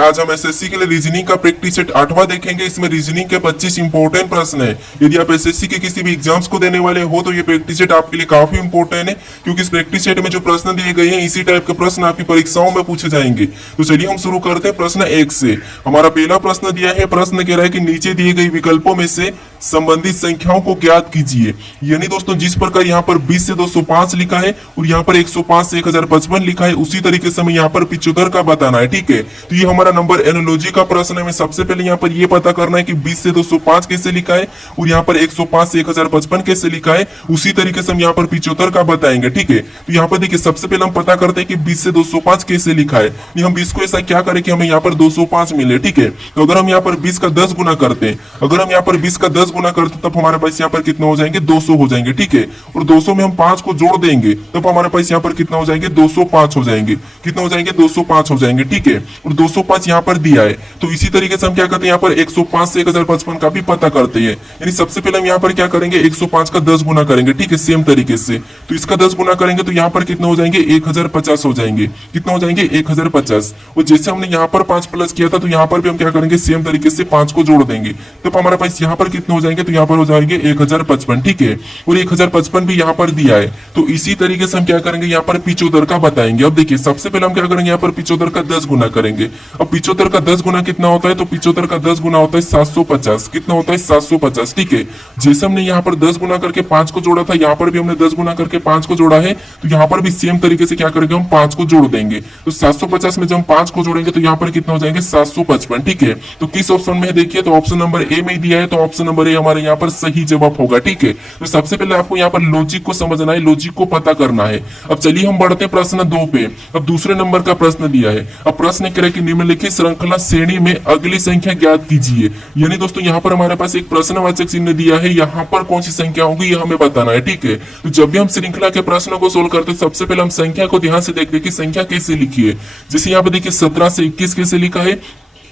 आज हम एसएससी के लिए रीजनिंग का प्रैक्टिस सेट 8वां देखेंगे। इसमें रीजनिंग के 25 इंपॉर्टेंट प्रश्न है। यदि आप एसएससी के किसी भी एग्जाम्स को देने वाले हो तो ये प्रैक्टिस सेट आपके लिए काफी इंपॉर्टेंट है, क्योंकि इस प्रैक्टिस सेट में जो प्रश्न दिए गए हैं इसी टाइप के प्रश्न आपकी परीक्षाओं में पूछे जाएंगे। तो चलिए हम शुरू करते हैं प्रश्न 1 से। हमारा पहला प्रश्न दिया है, प्रश्न कह रहा है कि नीचे दिए गए विकल्पों में से संबंधित संख्याओं को ज्ञात कीजिए। यानी दोस्तों जिस प्रकार यहाँ पर 20 से 205 लिखा है और यहाँ पर 105 से 1055 लिखा है, उसी तरीके से हमें यहाँ पर 75 का बताना है। ठीक है, तो ये हमारा नंबर एनालॉजी का प्रश्न है। हमें सबसे पहले यहाँ पर ये पता करना है कि 20 से 205 कैसे लिखा है और यहाँ पर 105 से 1055 कैसे लिखा है, उसी तरीके से हम यहाँ पर 75 का बताएंगे। ठीक है, तो यहाँ पर देखिए सबसे पहले हम पता करते हैं कि 20 से 205 कैसे लिखा है। हम 20 को ऐसा क्या करें कि हमें यहाँ पर 205 मिले। ठीक है, तो अगर हम यहाँ पर 20 का 10 गुना करते हैं, अगर हम यहाँ पर 20 का 10 गुना करते हैं तब हमारे पास यहाँ पर कितना हो जाएंगे, 200 हो जाएंगे। ठीक है, और 200 में हम 5 को जोड़ देंगे तब हमारे पास यहाँ पर कितना हो जाएंगे, 205 हो जाएंगे। कितना हो जाएंगे, 205 हो जाएंगे। ठीक है, और 205 यहाँ पर दिया है, तो इसी तरीके से हम क्या करते हैं, यहाँ पर 105 से 1055 का भी पता करते हैं। यानी सबसे पहले हम यहाँ पर क्या करेंगे, 105 का 10 गुना करेंगे। ठीक है, सेम तरीके से तो इसका 10 गुना करेंगे तो यहाँ पर कितना हो जाएंगे, 1050 हो जाएंगे। कितना हो जाएंगे, 1050। और जैसे हमने यहाँ पर 5 प्लस किया था तो यहाँ पर भी हम क्या करेंगे, सेम तरीके से 5 को जोड़ देंगे तो हमारे पास यहाँ पर कितने हो जाएंगे, तो यहाँ पर हो जाएंगे 1055। ठीक है, और 1055 भी यहाँ पर दिया है, तो इसी तरीके से हम क्या करेंगे, यहाँ पर 75 का बताएंगे। अब देखिए सबसे पहले हम क्या करेंगे, यहाँ पर 75 का 10 गुना करेंगे। अब 75 का 10 गुना कितना होता है, तो 75 का 10 गुना होता है 750। कितना होता है, 750। ठीक है, जैसे हमने यहाँ पर 10 गुना करके 5 को जोड़ा था, यहाँ पर भी हमने 10 गुना करके 5 को जोड़ा है, तो यहाँ पर भी सेम तरीके से क्या करेंगे, हम 5 को जोड़ देंगे। तो 750 में जब हम 5 को जोड़ेंगे तो यहाँ पर कितना हो जाएंगे, 755। ठीक है, तो किस ऑप्शन में है देखिए, तो ऑप्शन नंबर ए में दिया है, तो ऑप्शन नंबर ए हमारे यहाँ पर सही जवाब होगा। ठीक है, तो सबसे पहले आपको यहाँ पर लॉजिक को समझना है, लॉजिक को पता करना है। अब चलिए हम बढ़ते हैं प्रश्न 2 पे। अब दूसरे नंबर का प्रश्न दिया है। अब प्रश्न कह रहा है कि निम्नलिखित श्रृंखला श्रेणी में अगली संख्या ज्ञात कीजिए। यानी दोस्तों यहाँ पर हमारे पास एक प्रश्नवाचक चिन्ह दिया है, यहाँ पर कौन सी संख्या होगी ये हमें बताना है। ठीक है, तो जब भी हम श्रृंखला के प्रश्नों को सोल्व करते हैं सबसे पहले हम संख्या को ध्यान से देखते हैं कि संख्या कैसे लिखी है। जैसे यहाँ पे देखिए 17 से 21 कैसे लिखा है,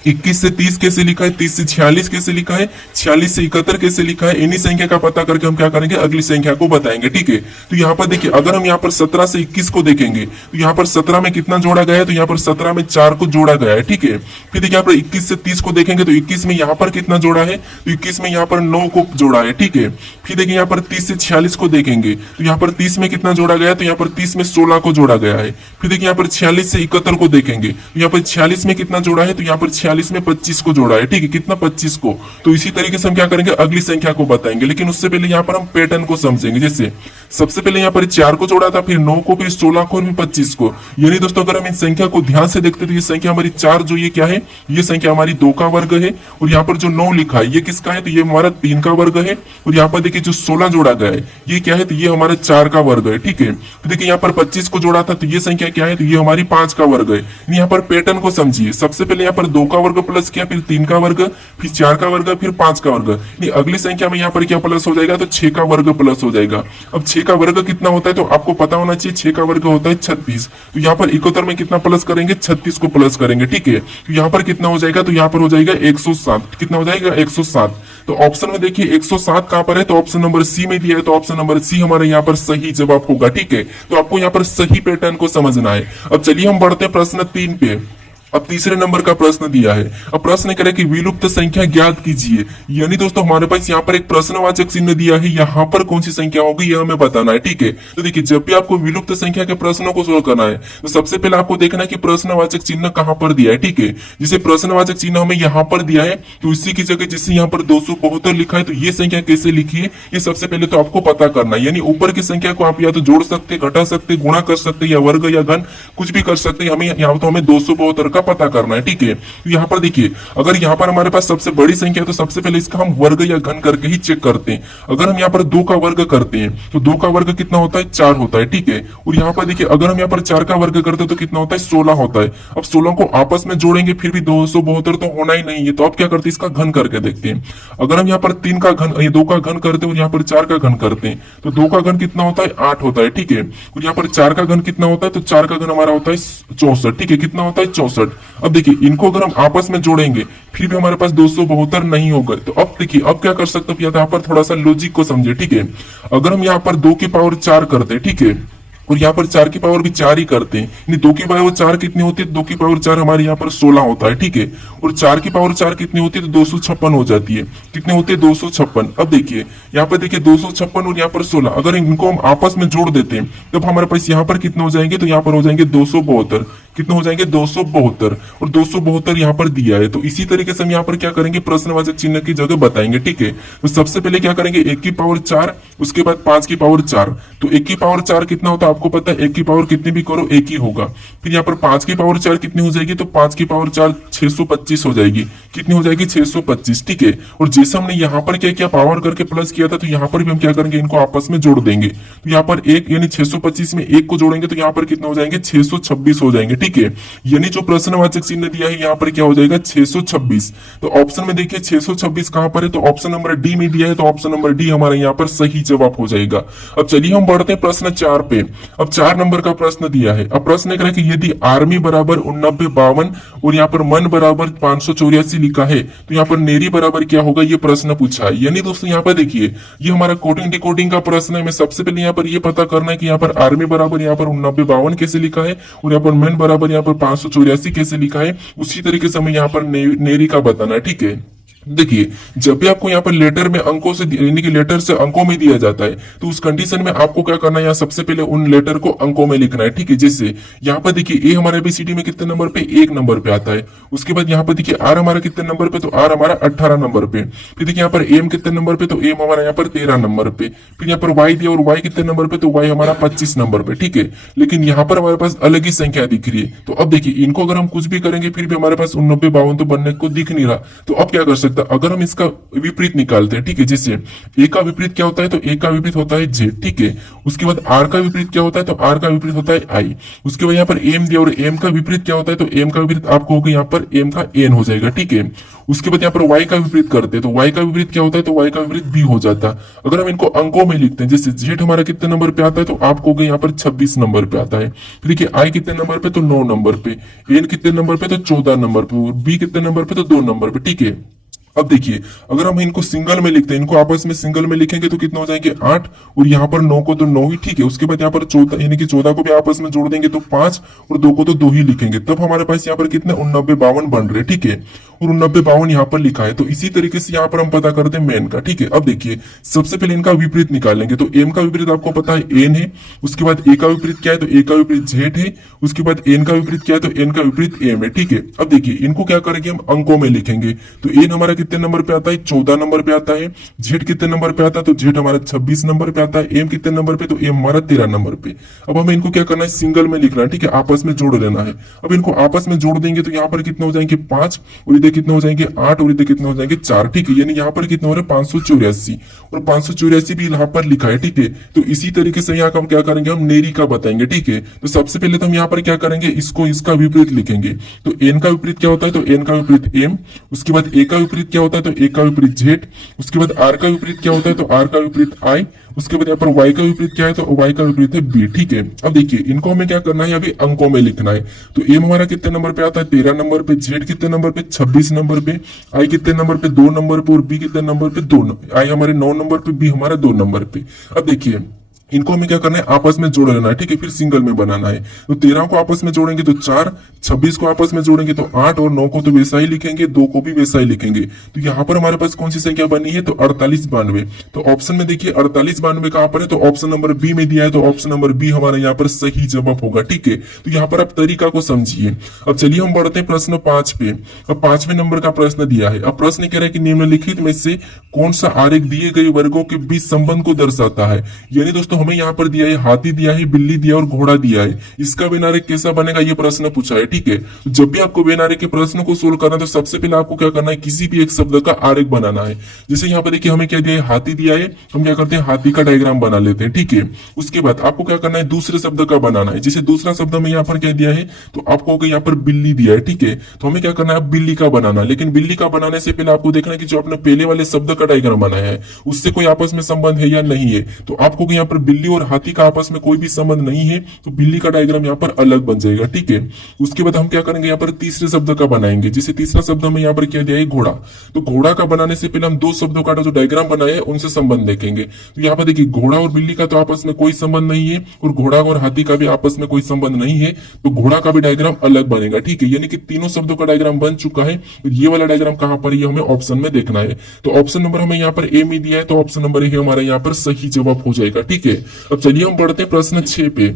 21 से 30 कैसे लिखा है, 30 से 46 कैसे लिखा है, 46 से 71 कैसे लिखा है। इन्हीं संख्या का पता करके हम क्या करेंगे, अगली संख्या को बताएंगे। ठीक है, तो यहाँ पर देखिए अगर हम यहाँ पर 17 से 21 को देखेंगे तो यहाँ पर 17 में कितना जोड़ा गया है, तो यहाँ पर 17 में 4 को जोड़ा गया है। ठीक है, फिर देखिए यहाँ पर 21 से 30 को देखेंगे तो 21 में यहाँ पर कितना जोड़ा है, तो 21 में यहाँ पर 9 को जोड़ा है। ठीक है, फिर देखिए यहाँ पर 30 से 46 को देखेंगे तो यहाँ पर 30 में कितना जोड़ा गया है, तो यहाँ पर 30 में 16 को जोड़ा गया है। फिर देखिए यहाँ पर 46 से 71 को देखेंगे तो यहाँ पर 46 में कितना जोड़ा है, तो यहाँ पर 46 में 25 को जोड़ा है। ठीक है, कितना, 25 को। तो इसी तरीके से हम क्या करेंगे, अगली संख्या को बताएंगे। लेकिन उससे पहले यहाँ पर हम पैटर्न को समझेंगे। जैसे सबसे पहले यहाँ पर 4 को जोड़ा था, फिर 9 को, फिर 16 को और फिर 25 को। यानी दोस्तों अगर हम इन संख्या को ध्यान से देखते तो ये संख्या हमारी 4 जो ये क्या है, ये संख्या हमारी 2 का वर्ग है। और यहाँ पर जो 9 लिखा है ये किसका है, तो ये हमारा 3 का वर्ग है। और यहाँ पर देखिए जो 16 जोड़ा गया है ये क्या है, तो ये हमारा 4 का वर्ग है। ठीक है, तो देखिए यहाँ पर 25 को जोड़ा था तो ये संख्या क्या है, तो ये हमारी 5 का वर्ग है। यहाँ पर पैटर्न को समझिए, सबसे पहले यहाँ पर 2 का वर्ग प्लस किया, फिर 3 का वर्ग, फिर 4 का वर्ग, फिर 5 का वर्ग। अगली संख्या में यहाँ पर क्या प्लस हो जाएगा, तो 6 का वर्ग प्लस हो जाएगा। अब 6 का वर्ग कितना होता है, तो आपको पता होना चाहिए 6 का वर्ग होता है 36। तो यहाँ पर 71 में कितना प्लस करेंगे, 36 को प्लस करेंगे। ठीक है, तो यहाँ पर कितना हो जाएगा, तो यहाँ पर हो जाएगा 107। कितना हो जाएगा, 107। तो ऑप्शन में देखिए 107 कहां पर है, तो ऑप्शन नंबर सी में दिया है, तो ऑप्शन नंबर सी हमारे यहाँ पर सही जवाब होगा। ठीक है, तो आपको यहाँ पर सही पैटर्न को समझना है। अब चलिए हम बढ़ते हैं प्रश्न 3 पे। अब तीसरे नंबर का प्रश्न दिया है। अब प्रश्न करें कि विलुप्त संख्या ज्ञात कीजिए। यानी दोस्तों हमारे पास यहाँ पर एक प्रश्नवाचक चिन्ह दिया है, यहाँ पर कौन सी संख्या होगी यह हमें बताना है। ठीक है, तो देखिए जब भी आपको विलुप्त संख्या के प्रश्नों को सोल्व करना है तो सबसे पहले आपको देखना है कि प्रश्नवाचक चिन्ह कहाँ पर दिया है। ठीक है, जिसे प्रश्नवाचक चिन्ह हमें यहाँ पर दिया है तो इसी की जगह जिससे यहाँ पर 272 लिखा है तो ये संख्या कैसे लिखी है ये सबसे पहले तो आपको पता करना है। यानी ऊपर की संख्या को आप या तो जोड़ सकते, घटा सकते, गुणा कर सकते, या वर्ग या घन कुछ भी कर सकते। हमें यहाँ तो हमें 272 का पता करना है। ठीक है, तो यहाँ पर देखिए अगर यहाँ पर हमारे पास सबसे बड़ी संख्या है तो सबसे पहले इसका हम वर्ग या घन करके ही चेक करते हैं। अगर हम यहाँ पर 2 का वर्ग करते हैं तो 2 का वर्ग कितना होता है, 4 होता है। ठीक है, और यहाँ पर देखिए अगर हम यहाँ पर 4 का वर्ग करते हैं तो कितना होता है, 16 होता है। अब 16 को आपस में जोड़ेंगे फिर भी 272 तो होना ही नहीं है, तो अब क्या करते हैं, इसका घन करके देखते हैं। अगर हम यहाँ पर 3 का घन, 2 का घन करते हैं और यहाँ पर 4 का घन करते हैं तो 2 का घन कितना होता है, 8 होता है। ठीक है, और यहाँ पर 4 का घन कितना होता है, तो 4 का घन हमारा होता है 64। ठीक है, कितना होता है, 64। अब देखिए इनको अगर हम आपस में जोड़ेंगे फिर भी हमारे पास 272 नहीं होगा। तो अब देखिए अब क्या कर सकते हैं, यहाँ पर थोड़ा सा लॉजिक को समझे। ठीक है, अगर हम यहाँ पर 2 की पावर 4 करते हैं, ठीक है, और यहाँ पर 4 की पावर भी 4 ही करते हैं, यानी 2 की पावर 4 कितनी होती है, 2 की पावर 4 हमारे यहाँ पर 16 होता है, ठीक है। और 4 की पावर 4 कितनी होती है, तो 256 हो जाती है। कितने होते हैं, 256। अब देखिए यहाँ पर देखिए 256 और यहाँ पर 16, अगर इनको हम आपस में जोड़ देते हैं तब हमारे पास यहाँ पर कितने हो जाएंगे, तो यहाँ पर हो जाएंगे 272। कितने हो जाएंगे, 272। और 272 यहाँ पर दिया है। तो इसी तरीके से हम यहाँ पर क्या करेंगे, प्रश्नवाचक चिन्ह की जगह बताएंगे, ठीक है। तो सबसे पहले क्या करेंगे, 1 की पावर 4, उसके बाद 5 की पावर 4। तो 1 की पावर 4 कितना होता है आपको पता है, 1 की पावर कितनी भी करो 1 ही होगा। फिर यहाँ पर 5 की पावर 4 कितनी हो जाएगी, तो 5 की पावर 4 625 हो जाएगी। कितनी हो जाएगी, 625, ठीक है। और जैसे हमने यहाँ पर क्या किया, पावर करके प्लस किया था, तो यहाँ पर भी हम क्या करेंगे, इनको आपस में जोड़ देंगे। तो यहाँ पर 1 यानी 625 में 1 को जोड़ेंगे तो यहाँ पर कितना हो जाएंगे, 626 हो जाएंगे, ठीक है। यानी जो प्रश्नवाचक चिन्ह दिया है यहाँ पर क्या हो जाएगा, 626। तो ऑप्शन में देखिए 626 कहां पर है, तो ऑप्शन नंबर डी में दिया है, तो ऑप्शन नंबर डी हमारा यहाँ पर सही जवाब हो जाएगा। अब चलिए हम बढ़ते हैं प्रश्न 4 पे। अब 4 नंबर का प्रश्न दिया है। अब प्रश्न कह रहा है कि यदि आर्मी बराबर 8952 और यहाँ पर मन बराबर 584 लिखा है तो यहाँ पर नेरी बराबर क्या होगा, ये प्रश्न पूछा है। यानी दोस्तों यहाँ पर देखिए ये हमारा कोडिंग डिकोडिंग का प्रश्न है। मैं सबसे पहले यहाँ पर ये पता करना है कि यहाँ पर आर्मी बराबर यहाँ पर 8952 कैसे लिखा है और यहाँ पर मन बराबर यहाँ पर 584 कैसे लिखा है। उसी तरीके से हमें यहाँ पर नेरी का बताना है, ठीक है। देखिए जब भी आपको यहाँ पर लेटर में अंकों से यानी कि लेटर से अंकों में दिया जाता है तो उस कंडीशन में आपको क्या करना है, यहाँ सबसे पहले उन लेटर को अंकों में लिखना है, ठीक है। जैसे यहाँ पर देखिए ए हमारे एबीसीडी में कितने नंबर पे, 1 नंबर पे आता है। उसके बाद यहाँ पर देखिए आर हमारा कितने नंबर पे, तो आर हमारा 18 नंबर पे। फिर देखिए यहाँ पर एम कितने नंबर पे, तो एम हमारा यहाँ पर 13 नंबर पे। फिर यहाँ पर वाई दिया और वाई कितने नंबर पे, तो वाई हमारा 25 नंबर पे, ठीक है। लेकिन यहाँ पर हमारे पास अलग ही संख्या दिख रही है। तो अब देखिए इनको अगर हम कुछ भी करेंगे फिर भी हमारे पास 8952 तो बनने को दिख नहीं रहा। तो अब क्या कर सकता है, अगर हम इसका विपरीत निकालते हैं, ठीक है। जैसे ए का विपरीत क्या होता है, तो ए का विपरीत होता है जेड, ठीक है। उसके बाद आर का विपरीत क्या होता है, तो आर का विपरीत होता है आई। उसके बाद यहाँ पर एम दिया और एम का विपरीत क्या होता है, तो एम का विपरीत आपको होगा यहाँ पर एम का एन हो जाएगा, ठीक है। उसके बाद यहाँ पर वाई का विपरीत करते हैं तो वाई का विपरीत क्या होता है, तो वाई का विपरीत बी हो जाता है। अगर हम इनको अंकों में लिखते हैं, जैसे जेड हमारा कितने नंबर पे आता है, तो आपको होगा यहाँ पर 26 नंबर पे आता है। फिर देखिए आई कितने नंबर पे, तो 9 नंबर पे। एन कितने नंबर पे, तो 14 नंबर पे। और बी कितने नंबर पे, तो 2 नंबर पे, ठीक है। अब देखिए अगर हम इनको सिंगल में लिखते हैं, इनको आपस में सिंगल में लिखेंगे तो कितना हो जाएंगे 8 और यहाँ पर 9 को तो 9 ही, ठीक है। उसके बाद यहाँ पर 14 यानी कि 14 को भी आपस में जोड़ देंगे तो 5 और 2 को तो 2 ही लिखेंगे। तब हमारे पास यहाँ पर कितने 8952 बन रहे, ठीक है। और 8952 यहाँ पर लिखा है। तो इसी तरीके से यहाँ पर हम पता करते हैं मेन का, ठीक है। अब देखिए सबसे पहले इनका विपरीत निकालेंगे तो एम का विपरीत आपको पता है एन है। उसके बाद ए का विपरीत क्या है, तो ए का विपरीत जेड है। उसके बाद एन का विपरीत क्या है, तो एन का विपरीत एम है, ठीक है। अब देखिए इनको क्या करेंगे, हम अंकों में लिखेंगे। तो एन हमारा कितने नंबर पे आता है, 14 नंबर पे आता है। जेड कितने नंबर पे आता है, तो जेड हमारा 26 नंबर पे आता है। एम कितने नंबर पे, तो एम हमारा 13 नंबर पे। अब हमें इनको क्या करना है, सिंगल में लिखना है, ठीक है। आपस में जोड़ लेना है। अब इनको आपस में जोड़ देंगे तो यहाँ पर कितने हो जाएंगे 5 और इधर कितने हो जाएंगे 8 और इधर कितने हो जाएंगे 4, ठीक है। यानी यहाँ पर कितने हो रहे 584 और 584 भी यहाँ पर लिखा है, ठीक है। तो इसी तरीके से यहाँ का हम क्या करेंगे, हम नेरी का बताएंगे, ठीक है। तो सबसे पहले तो हम यहाँ पर क्या करेंगे, इसको इसका विपरीत लिखेंगे। तो एन का विपरीत क्या होता है, तो एन का विपरीत एम। उसके बाद ए का विपरीत क्या होता है, तो ए का विपरीत जेड। उसके बाद आर का विपरीत क्या होता है, तो आर का विपरीत आई। उसके बाद यहाँ पर वाई का विपरीत क्या है, तो वाई का विपरीत है बी, ठीक है। अब देखिए इनको हमें क्या करना है, अभी अंकों में लिखना है। तो एम हमारा कितने नंबर पे आता है, 13 नंबर पे। जेड कितने नंबर पे, 26 नंबर पे। आई कितने नंबर पे, 2 नंबर पे। और बी कितने नंबर पे, 2। आई हमारे 9 नंबर पे, बी हमारा 2 नंबर पे। अब देखिए इनको हमें क्या करना है, आपस में जोड़ लेना है, ठीक है। फिर सिंगल में बनाना है। तो 13 को आपस में जोड़ेंगे तो 4, 26 को आपस में जोड़ेंगे तो 8 और 9 को तो वैसा ही लिखेंगे, 2 को भी वैसा ही लिखेंगे। तो यहाँ पर हमारे पास कौन सी संख्या बनी है, तो 4892। तो ऑप्शन में देखिए 4892 कहां पर है, तो ऑप्शन नंबर बी में दिया है। तो ऑप्शन नंबर बी हमारा यहाँ पर सही जवाब होगा, ठीक है। तो यहाँ पर आप तरीका को समझिए। अब चलिए हम बढ़ते हैं प्रश्न 5 पे। अब 5वें नंबर का प्रश्न दिया है। अब प्रश्न कह रहा है कि निम्नलिखित में से कौन सा आरेख दिए गए वर्गों के बीच संबंध को दर्शाता है। यानी दोस्तों हमें यहाँ पर दिया है हाथी दिया है, बिल्ली दिया और घोड़ा दिया है। इसका वेन आरेख कैसा बनेगा, ये प्रश्न पूछा है, ठीक है। तो जब भी आपको वेन आरेख के प्रश्न को सोल्व करना है तो सबसे पहले आपको क्या करना है, किसी भी एक शब्द का आरेख बनाना है। जैसे यहाँ पर देखिए हमें क्या दिया है, हाथी दिया है। हम क्या करते हैं, हाथी का डायग्राम बना लेते हैं, ठीक है। उसके बाद आपको क्या करना है, दूसरे शब्द का बनाना है। जैसे दूसरा शब्द में यहाँ पर क्या दिया है, तो आपको यहाँ पर बिल्ली दिया है, ठीक है। तो हमें क्या करना है, बिल्ली का बनाना। लेकिन बिल्ली का बनाने से पहले आपको देखना है कि जो आपने पहले वाले शब्द का डायग्राम बनाया है उससे कोई आपस में संबंध है या नहीं है। तो आपको यहाँ पर बिल्ली और हाथी का आपस में कोई भी संबंध नहीं है तो बिल्ली का डायग्राम यहाँ पर अलग बन जाएगा, ठीक है। उसके बाद हम क्या करेंगे, यहाँ पर तीसरे शब्द का बनाएंगे। जैसे तीसरा शब्द हमें यहाँ पर क्या दिया है, घोड़ा। तो घोड़ा का बनाने से पहले हम दो शब्दों का जो डायग्राम बनाया है उनसे संबंध देखेंगे। तो यहाँ पर देखिए घोड़ा और बिल्ली का तो आपस में कोई संबंध नहीं है और घोड़ा और हाथी का भी आपस में कोई संबंध नहीं है, तो घोड़ा का भी डायग्राम अलग बनेगा, ठीक है। यानी कि तीनों शब्दों का डायग्राम बन चुका है। तो ये वाला डायग्राम कहां पर, ये हमें ऑप्शन में देखना है। तो ऑप्शन नंबर हमें यहाँ पर ए में दिया है, तो ऑप्शन नंबर ए हमारा यहाँ पर सही जवाब हो जाएगा, ठीक है। अब चलिए हम बढ़ते हैं प्रश्न 6 पे।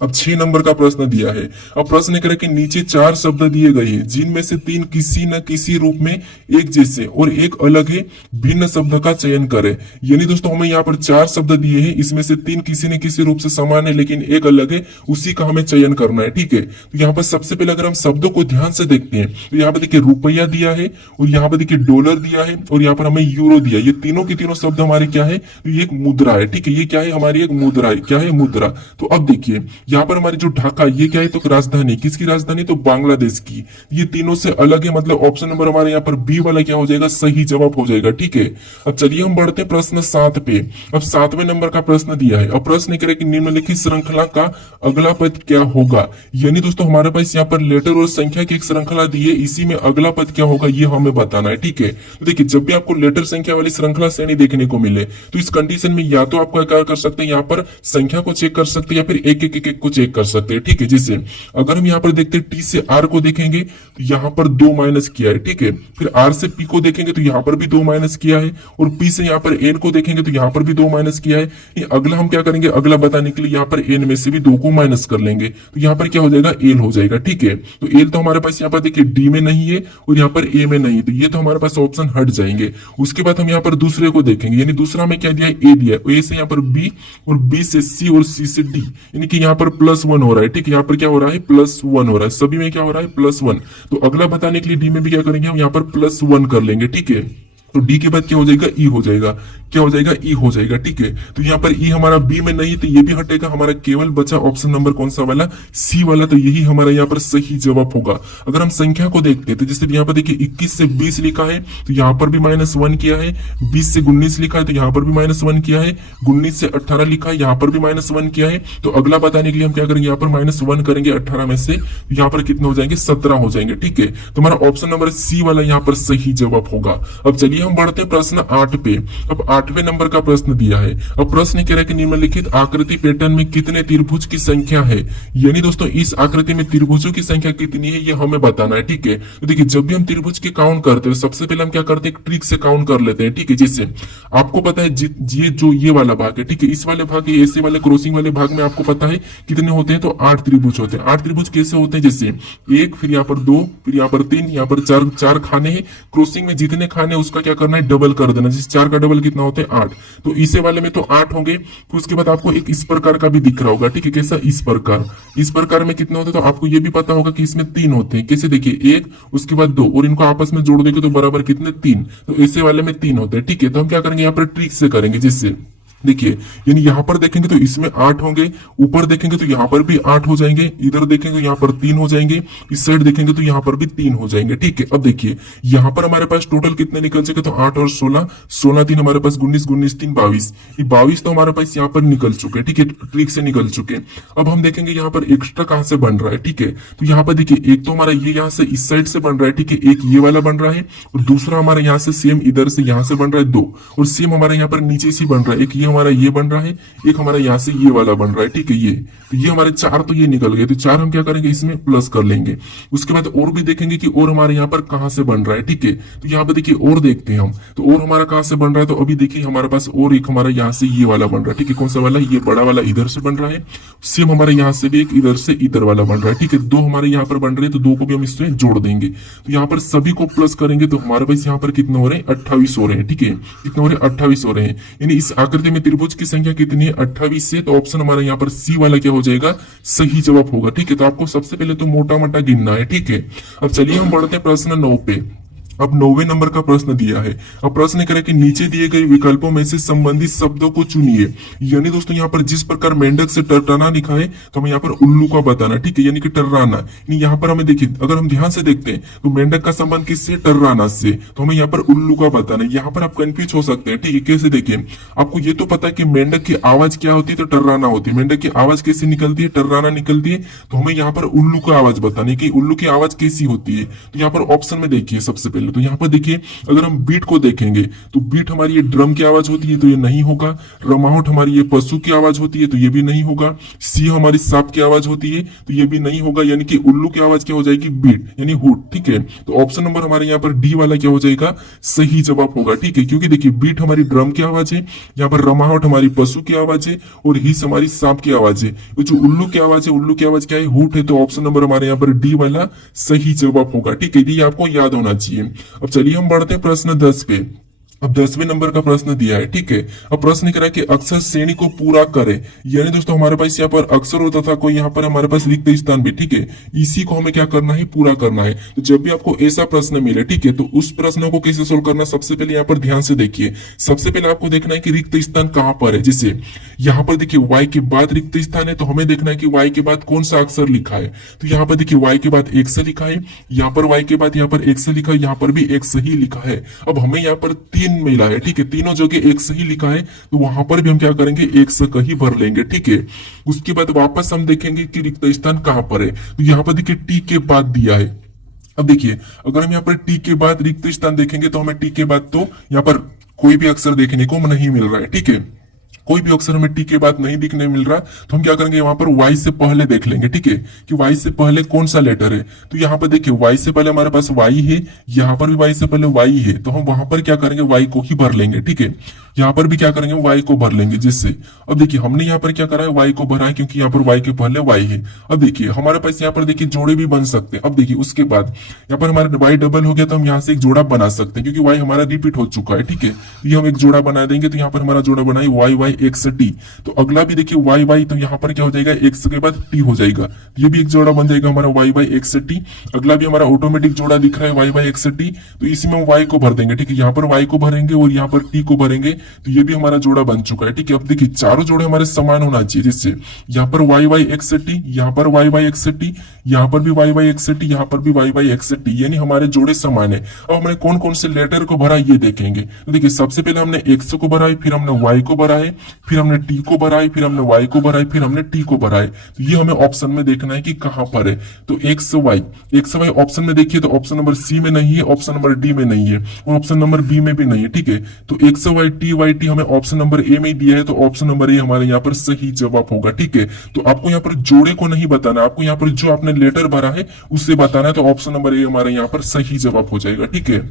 अब 6 नंबर का प्रश्न दिया है। अब प्रश्न करें कि नीचे 4 शब्द दिए गए हैं जिनमें से 3 किसी न किसी रूप में एक जैसे और एक अलग है, भिन्न शब्द का चयन करें। यानी दोस्तों हमें यहाँ पर 4 शब्द दिए हैं, इसमें से 3 किसी न किसी रूप से समान है लेकिन एक अलग है, उसी का हमें चयन करना है, ठीक है। तो यहाँ पर सबसे पहले अगर हम शब्दों को ध्यान से देखते हैं तो यहाँ पर देखिए रुपया दिया है और यहाँ पर देखिए डॉलर दिया है और यहाँ पर हमें यूरो दिया है। ये तीनों के तीनों शब्द हमारे क्या है, तो ये एक मुद्रा है, ठीक है। ये क्या है, हमारी एक मुद्रा है। क्या है, मुद्रा। तो अब देखिए यहाँ पर हमारी जो ढाका, ये क्या है, तो राजधानी। किसकी राजधानी, तो बांग्लादेश की। ये तीनों से अलग है, मतलब ऑप्शन नंबर हमारे यहाँ पर बी वाला क्या हो जाएगा, सही जवाब हो जाएगा, ठीक है। अब चलिए हम बढ़ते हैं प्रश्न 7 पे। अब 7वें नंबर का प्रश्न दिया है। अब प्रश्न करें कि निम्नलिखित श्रृंखला का अगला पद क्या होगा। यानी दोस्तों हमारे पास यहाँ पर लेटर और संख्या की एक श्रृंखला दी है, इसी में अगला पद क्या होगा ये हमें बताना है, ठीक है। तो देखिए जब भी आपको लेटर संख्या वाली श्रृंखला श्रेणी देखने को मिले तो इस कंडीशन में या तो आप क्या कर सकते हैं, यहाँ पर संख्या को चेक कर सकते हैं या फिर एक एक को चेक कर सकते हैं, ठीक है। जैसे अगर हम यहाँ पर देखते हैं टी से आर को देखेंगे तो यहाँ पर 2 माइनस किया है, ठीक है। फिर आर से पी को देखेंगे तो यहाँ पर भी 2 माइनस किया है और पी से यहाँ पर एन को देखेंगे तो यहाँ पर भी 2 माइनस किया है। ये अगला हम क्या करेंगे, अगला बताने के लिए यहाँ पर एन में से भी 2 को माइनस कर लेंगे तो यहाँ पर क्या हो जाएगा, एल हो जाएगा, ठीक है। तो एल तो हमारे पास यहाँ पर देखिए डी में नहीं है और यहाँ पर ए में नहीं, तो ये तो हमारे पास ऑप्शन हट जाएंगे। उसके बाद हम यहाँ पर दूसरे को देखेंगे, यानी दूसरा में क्या दिया है, ए दिया है। ए से यहाँ पर बी और बी से सी और सी से डी, यानी कि यहाँ पर +1 हो रहा है, ठीक है। यहाँ पर क्या हो रहा है, +1 हो रहा है, सभी में क्या हो रहा है, +1। तो अगला बताने के लिए डी में भी क्या करेंगे, हम यहाँ पर +1 कर लेंगे, ठीक है। तो डी के बाद क्या हो जाएगा, ई हो जाएगा। क्या हो जाएगा, ई हो जाएगा, ठीक है। तो यहाँ पर ई हमारा बी में नहीं तो ये भी हटेगा, हमारा केवल बचा ऑप्शन नंबर कौन सा वाला, सी वाला। तो यही हमारा यहाँ पर सही जवाब होगा। अगर हम संख्या को देखते हैं तो जैसे यहाँ पर देखिए 21 से 20 लिखा है तो यहाँ पर भी -1 किया है, 20 से 19 लिखा है तो यहाँ पर भी -1 किया है, 19 से 18 लिखा है यहाँ पर भी -1 किया है। तो अगला बताने के लिए हम क्या करेंगे, यहाँ पर -1 करेंगे 18 में से, यहाँ पर कितने हो जाएंगे, 17 हो जाएंगे, ठीक है। तो हमारा ऑप्शन नंबर सी वाला यहाँ पर सही जवाब होगा। अब चलिए हम बढ़ते हैं प्रश्न 8 पे। अब 8वें नंबर का प्रश्न दिया है। अब प्रश्न कह रहा है कि निम्नलिखित आकृति पैटर्न में कितने त्रिभुज की संख्या है। यानी दोस्तों इस आकृति में त्रिभुजों की संख्या कितनी है ये हमें बताना है, ठीक है। तो देखिए जब भी हम त्रिभुज के काउंट करते हैं सबसे पहले हम क्या करते हैं, ट्रिक से काउंट कर लेते हैं, ठीक है। जैसे आपको पता है ये जो ये वाला भाग है, ठीक है, इस वाले भाग, ऐसे वाले क्रॉसिंग वाले भाग में आपको पता है कितने होते हैं, तो 8 त्रिभुज होते हैं। 8 त्रिभुज कैसे होते हैं, जैसे 1, फिर यहाँ पर 2, फिर यहाँ पर 3, यहाँ पर 4 खाने हैं। क्रॉसिंग में जितने खाने उसका क्या करना है, डबल कर देना। जैसे 4 का डबल कितना होता है, 8। तो इसे वाले में तो 8 होंगे। फिर उसके बाद आपको एक इस प्रकार का भी दिख रहा होगा, ठीक है। कैसा, इस प्रकार में कितने होते हैं, तो आपको ये भी पता होगा कि इसमें 3 होते हैं। कैसे, देखिए 1, उसके बाद 2 और इनको आपस में जोड़ देंगे तो बराबर कितने, 3। तो ऐसे वाले में 3 होते हैं, ठीक है। तो हम क्या करेंगे, यहाँ पर ट्रिक से करेंगे। जिससे देखिए यानी यहाँ पर देखेंगे तो इसमें 8 होंगे, ऊपर देखेंगे तो यहाँ पर भी 8 हो जाएंगे, इधर देखेंगे तो यहाँ पर 3 हो जाएंगे, इस साइड देखेंगे तो यहाँ पर भी 3 हो जाएंगे, ठीक है। अब देखिए यहाँ पर हमारे पास टोटल कितने निकल जाएंगे, तो 8 और 16, 16 3 हमारे पास 19, 19 3 22। ये 22 तो हमारे पास यहाँ पर निकल चुके हैं, ठीक है, ट्रिक से निकल चुके हैं। अब हम देखेंगे यहाँ पर एक्स्ट्रा कहां से बन रहा है, ठीक है। तो यहाँ पर देखिए एक तो हमारा ये यहाँ से इस साइड से बन रहा है, ठीक है, एक ये वाला बन रहा है और दूसरा हमारा यहाँ से सेम इधर से यहाँ से बन रहा है 2 और सेम हमारा यहाँ पर नीचे से बन रहा है, एक ये हमारा ये बन रहा है, एक हमारा यहाँ से ये वाला बन रहा है, ठीक है। ये तो ये हमारे 4 तो ये निकल गए, तो 4 हम क्या करेंगे, इसमें प्लस कर लेंगे। उसके बाद और भी देखेंगे कि और हमारे यहाँ पर कहां से बन रहा है, ठीक है। तो यहाँ पर देखिए और देखते हैं हम, तो और हमारा कहां से बन रहा है, तो अभी देखिए हमारे पास और एक हमारा यहाँ से ये वाला बन रहा है, ठीक है। कौन सा वाला, ये बड़ा वाला इधर से बन रहा है। सेम हमारे यहाँ से भी एक इधर से इधर वाला बन रहा है, ठीक है। 2 हमारे यहाँ पर बन रहे हैं तो 2 को भी हम इसमें जोड़ देंगे। तो यहाँ पर सभी को प्लस करेंगे तो हमारे पास यहाँ पर कितने हो रहे हैं, 28 हो रहे हैं, ठीक है। कितने हो रहे हैं, 28 हो रहे हैं। यानी इस आकृति में त्रिभुज की संख्या कितनी है, 28 से। तो ऑप्शन हमारा यहाँ पर सी वाला क्या हो जाएगा, सही जवाब होगा, ठीक है। तो आपको सबसे पहले तो मोटा मोटा गिनना है, ठीक है। अब चलिए हम बढ़ते हैं प्रश्न 9 पे। अब 9वें नंबर का प्रश्न दिया है। अब प्रश्न करें कि नीचे दिए गए विकल्पों में से संबंधित शब्दों को चुनिए। यानी दोस्तों यहाँ पर जिस प्रकार मेंढक से टर्राना लिखा है तो हमें यहाँ पर उल्लू का बताना, ठीक है, यानी कि टर्राना। यहाँ पर हमें देखिए, अगर हम ध्यान से देखते हैं तो मेंढक का संबंध किससे? टर्राना से। तो हमें यहाँ पर उल्लू का बताना है। यहाँ पर आप कंफ्यूज हो सकते हैं, ठीक है, कैसे? देखिए, आपको ये तो पता है कि मेंढक की आवाज क्या होती है, तो टर्राना होती है। मेंढक की आवाज कैसे निकलती है? टर्राना निकलती है। तो हमें यहाँ पर उल्लू का आवाज बतानी है कि उल्लू की आवाज कैसी होती है। तो यहाँ पर ऑप्शन में देखिए, सबसे पहले तो यहाँ पर देखिए, अगर हम बीट को देखेंगे तो बीट हमारी ये ड्रम की आवाज होती है, तो ये नहीं होगा। रमाहट हमारी ये पशु की आवाज होती है, तो ये भी नहीं होगा। सी हमारी सांप की आवाज होती है, तो ये भी नहीं होगा। यानी कि उल्लू की आवाज क्या हो जाएगी? बीट, यानी हुट, ठीक है। तो ऑप्शन नंबर हमारे यहाँ पर डी वाला क्या हो जाएगा? सही जवाब होगा, ठीक है। क्योंकि देखिए, बीट हमारी ड्रम की आवाज है, यहाँ पर रमाहट हमारी पशु की आवाज है, और हिस हमारी सांप की आवाज है। तो जो उल्लू की आवाज है, उल्लू की आवाज क्या है? हुट है। तो ऑप्शन नंबर हमारे यहाँ पर डी वाला सही जवाब होगा, ठीक है। ये आपको याद होना चाहिए। अब चलिए हम बढ़ते हैं प्रश्न 10 पे। अब 10वें नंबर का प्रश्न दिया है, ठीक है। अब प्रश्न करा कि अक्षर श्रेणी को पूरा करे। यानी दोस्तों हमारे पास यहाँ पर अक्षर होता था कोई, यहाँ पर हमारे पास रिक्त स्थान भी, ठीक है। इसी को हमें क्या करना है? पूरा करना है। तो जब भी आपको ऐसा प्रश्न मिले, ठीक है, तो उस प्रश्न को कैसे सोल्व करना, सबसे पहले यहाँ पर ध्यान से देखिए। सबसे पहले आपको देखना है कि रिक्त स्थान कहाँ पर है। जैसे यहाँ पर देखिए y के बाद रिक्त स्थान है, तो हमें देखना है कि y के बाद कौन सा अक्षर लिखा है। तो यहाँ पर देखिए y के बाद एक से लिखा है, यहाँ पर y के बाद यहाँ पर एक से लिखा है, यहाँ पर भी एक से ही लिखा है। अब हमें यहाँ पर 3 मिला है, ठीक है, तीनों जगह एक से ही लिखा है, तो वहां पर भी हम क्या करेंगे? एक से कहीं भर लेंगे, ठीक है। उसके बाद वापस हम देखेंगे कि रिक्त स्थान कहां पर है। तो यहाँ पर देखिए टी के बाद दिया है। अब देखिए, अगर हम यहाँ पर टी के बाद रिक्त स्थान देखेंगे तो हमें टी के बाद तो यहाँ पर कोई भी अक्षर देखने को नहीं मिल रहा है, ठीक है। कोई भी अक्षर हमें टी के बाद नहीं दिखने मिल रहा, तो हम क्या करेंगे? वहां पर वाई से पहले देख लेंगे, ठीक है, कि वाई से पहले कौन सा लेटर है। तो यहाँ पर देखिए, वाई से पहले हमारे पास वाई है, यहाँ पर भी वाई से पहले वाई है, तो हम वहां पर क्या करेंगे? वाई को ही भर लेंगे, ठीक है। यहाँ पर भी क्या करेंगे? वाई को भर लेंगे। जिससे अब देखिए, हमने यहाँ पर क्या करा है? वाई को भरा है, क्योंकि यहाँ पर वाई के पहले वाई है। अब देखिए, हमारे पास यहाँ पर देखिए जोड़े भी बन सकते हैं। अब देखिए, उसके बाद यहाँ पर हमारा वाई डबल हो गया, तो हम यहाँ से एक जोड़ा बना सकते हैं, क्योंकि वाई हमारा रिपीट हो चुका है, ठीक है। ये हम एक जोड़ा बना देंगे, तो यहाँ पर हमारा जोड़ा बनाए वाई वाई एक्स टी। तो अगला भी देखिए वाई वाई, तो यहाँ पर क्या हो जाएगा? एक्स के बाद टी हो जाएगा। ये भी एक जोड़ा बन जाएगा हमारा वाई वाई एक्स टी। अगला भी हमारा ऑटोमेटिक जोड़ा दिख रहा है वाई वाई एक्स टी। तो इसी में हम वाई को भर देंगे, ठीक है। यहाँ पर वाई को भरेंगे और यहाँ पर टी को भरेंगे, तो ये भी हमारा जोड़ा बन चुका है, ठीक है। अब देखिए, चारों जोड़े हमारे समान होना चाहिए। जिससे यहाँ पर वाई वाई एक्स टी, यहाँ पर वाई वाई एक्स टी, यहाँ पर भी वाई वाई एक्स टी, यहाँ पर भी वाई वाई एक्स टी, यानी हमारे जोड़े समान है। अब हमने कौन कौन से लेटर को भरा ये देखेंगे। तो देखिए, सबसे पहले हमने एक्स को भरा है, फिर हमने वाई को भरा है, फिर हमने टी को भरा है, फिर हमने वाई को भरा है, फिर हमने टी को भरा है। तो ये हमें ऑप्शन में देखना है कि कहां पर है। तो एक्स वाई ऑप्शन में देखिए, तो ऑप्शन नंबर सी में नहीं है, ऑप्शन नंबर डी में नहीं है, और ऑप्शन नंबर बी में भी नहीं है, ठीक है। तो एक्स वाई टी हमें ऑप्शन नंबर ए में दिया है, तो ऑप्शन नंबर ए हमारे यहाँ पर सही जवाब होगा, ठीक है। तो आपको यहाँ पर जोड़े को नहीं बताना, आपको यहाँ पर जो आपने लेटर भरा है उससे बताना है। तो ऑप्शन नंबर ए हमारे यहाँ पर सही जवाब हो जाएगा, ठीक है।